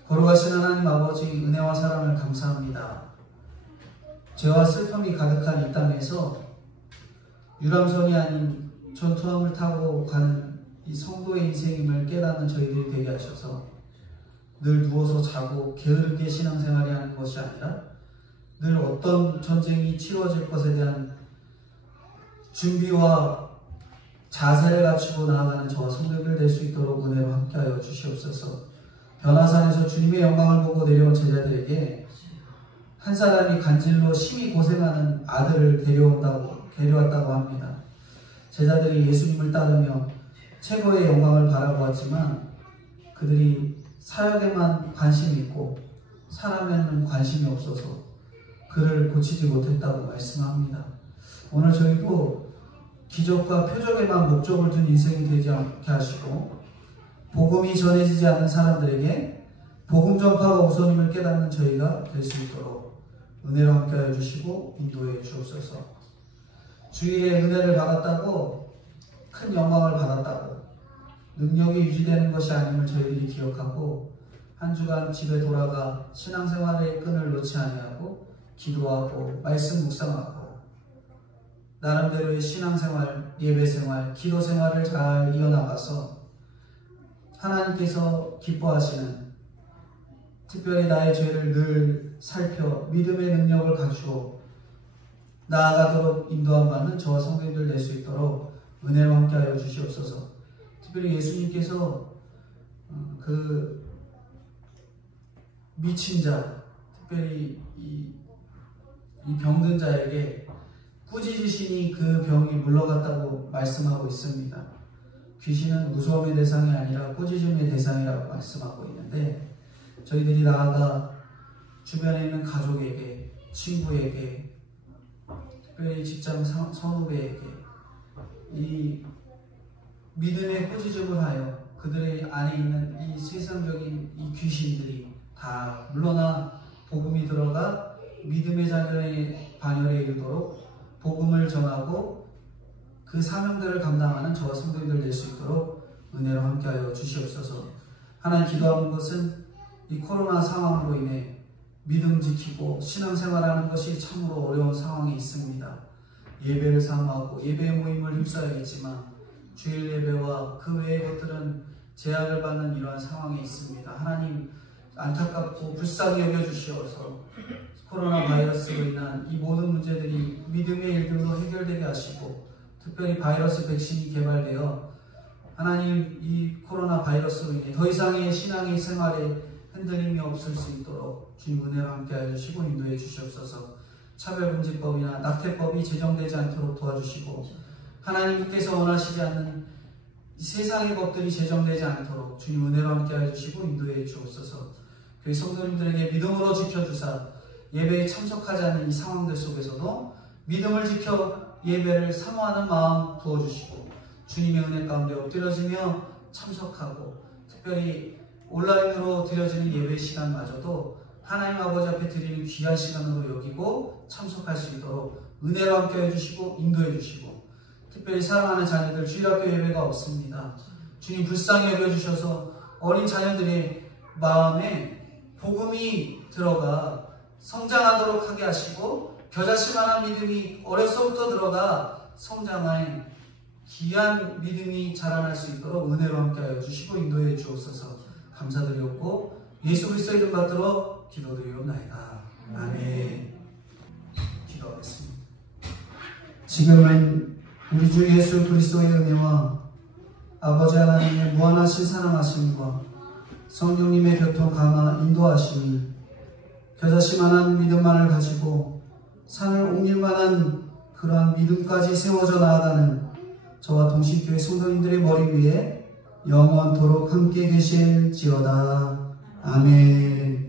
거룩하신 하나님 아버지, 은혜와 사랑을 감사합니다. 죄와 슬픔이 가득한 이 땅에서 유람선이 아닌 전투함을 타고 가는 이 성도의 인생임을 깨닫는 저희들이 되게 하셔서 늘 누워서 자고 게으르게 신앙생활이 하는 것이 아니라 늘 어떤 전쟁이 치러질 것에 대한 준비와 자세를 갖추고 나아가는 저와 성도들 될 수 있도록 은혜로 함께하여 주시옵소서. 변화산에서 주님의 영광을 보고 내려온 제자들에게 한 사람이 간질로 심히 고생하는 아들을 데려왔다고 합니다. 제자들이 예수님을 따르며 최고의 영광을 바라보았지만 그들이 사역에만 관심이 있고 사람에는 관심이 없어서 그를 고치지 못했다고 말씀합니다. 오늘 저희도 기적과 표적에만 목적을 둔 인생이 되지 않게 하시고 복음이 전해지지 않는 사람들에게 복음 전파가 우선임을 깨닫는 저희가 될 수 있도록 은혜로 함께하여 주시고 인도해 주옵소서. 주일에 은혜를 받았다고 큰 영광을 받았다고 능력이 유지되는 것이 아님을 저희들이 기억하고 한 주간 집에 돌아가 신앙생활의 끈을 놓지 아니하고 기도하고 말씀 묵상하고 나름대로의 신앙생활, 예배생활, 기도생활을 잘 이어나가서 하나님께서 기뻐하시는, 특별히 나의 죄를 늘 살펴 믿음의 능력을 갖추어 나아가도록 인도함 받는 저와 성도님들 될 수 있도록 은혜로 함께하여 주시옵소서. 특별히 예수님께서 그 미친 자, 특별히 이 병든 자에게 꾸짖으시니 그 병이 물러갔다고 말씀하고 있습니다. 귀신은 무서움의 대상이 아니라 꾸짖음의 대상이라고 말씀하고 있는데 저희들이 나아가 주변에 있는 가족에게, 친구에게, 특별히 직장 선후배에게 이 믿음의 꾸짖음을 하여 그들의 안에 있는 이 세상적인 이 귀신들이 다 물러나 복음이 들어가 믿음의 자녀의 반열에 이르도록 복음을 전하고 그 사명들을 감당하는 저와 성도님들 될 수 있도록 은혜로 함께하여 주시옵소서. 하나님, 기도하는 것은 이 코로나 상황으로 인해 믿음 지키고 신앙생활하는 것이 참으로 어려운 상황이 있습니다. 예배를 사모하고 예배의 모임을 힘써야겠지만 주일 예배와 그 외의 것들은 제약을 받는 이러한 상황이 있습니다. 하나님, 안타깝고 불쌍히 여겨주시어서 코로나 바이러스로 인한 이 모든 문제들이 믿음의 일들로 해결되게 하시고 특별히 바이러스 백신이 개발되어 하나님, 이 코로나 바이러스로 인해 더 이상의 신앙의 생활에 흔들림이 없을 수 있도록 주님 은혜로 함께하여 주시고 인도해 주시옵소서. 차별금지법이나 낙태법이 제정되지 않도록 도와주시고 하나님께서 원하시지 않는 이 세상의 법들이 제정되지 않도록 주님 은혜로 함께하여 주시고 인도해 주옵소서. 교회 성도님들에게 믿음으로 지켜주사 예배에 참석하지 않는 이 상황들 속에서도 믿음을 지켜 예배를 사모하는 마음 부어주시고 주님의 은혜 가운데 엎드려지며 참석하고 특별히 온라인으로 드려지는 예배 시간마저도 하나님 아버지 앞에 드리는 귀한 시간으로 여기고 참석할 수 있도록 은혜로 함께해 주시고 인도해 주시고 특별히 사랑하는 자녀들 주일학교 예배가 없습니다. 주님 불쌍히 여겨주셔서 어린 자녀들의 마음에 복음이 들어가 성장하도록 하게 하시고 겨자씨만한 믿음이 어려서부터 들어가 성장하는 귀한 믿음이 자라날 수 있도록 은혜로 함께하여 주시고 인도해 주옵소서. 감사드리옵고 예수 그리스도의 이름 받들어 기도드리옵나이다. 아멘. 기도하겠습니다. 지금은 우리 주 예수 그리스도의 은혜와 아버지 하나님의 무한하신 사랑하심과 성령님의 교통 감화 인도하심이 겨자씨만한 믿음만을 가지고 산을 옮길 만한 그러한 믿음까지 세워져 나아가는 저와 동식교회 성도님들의 머리 위에 영원토록 함께 계실지어다. 아멘.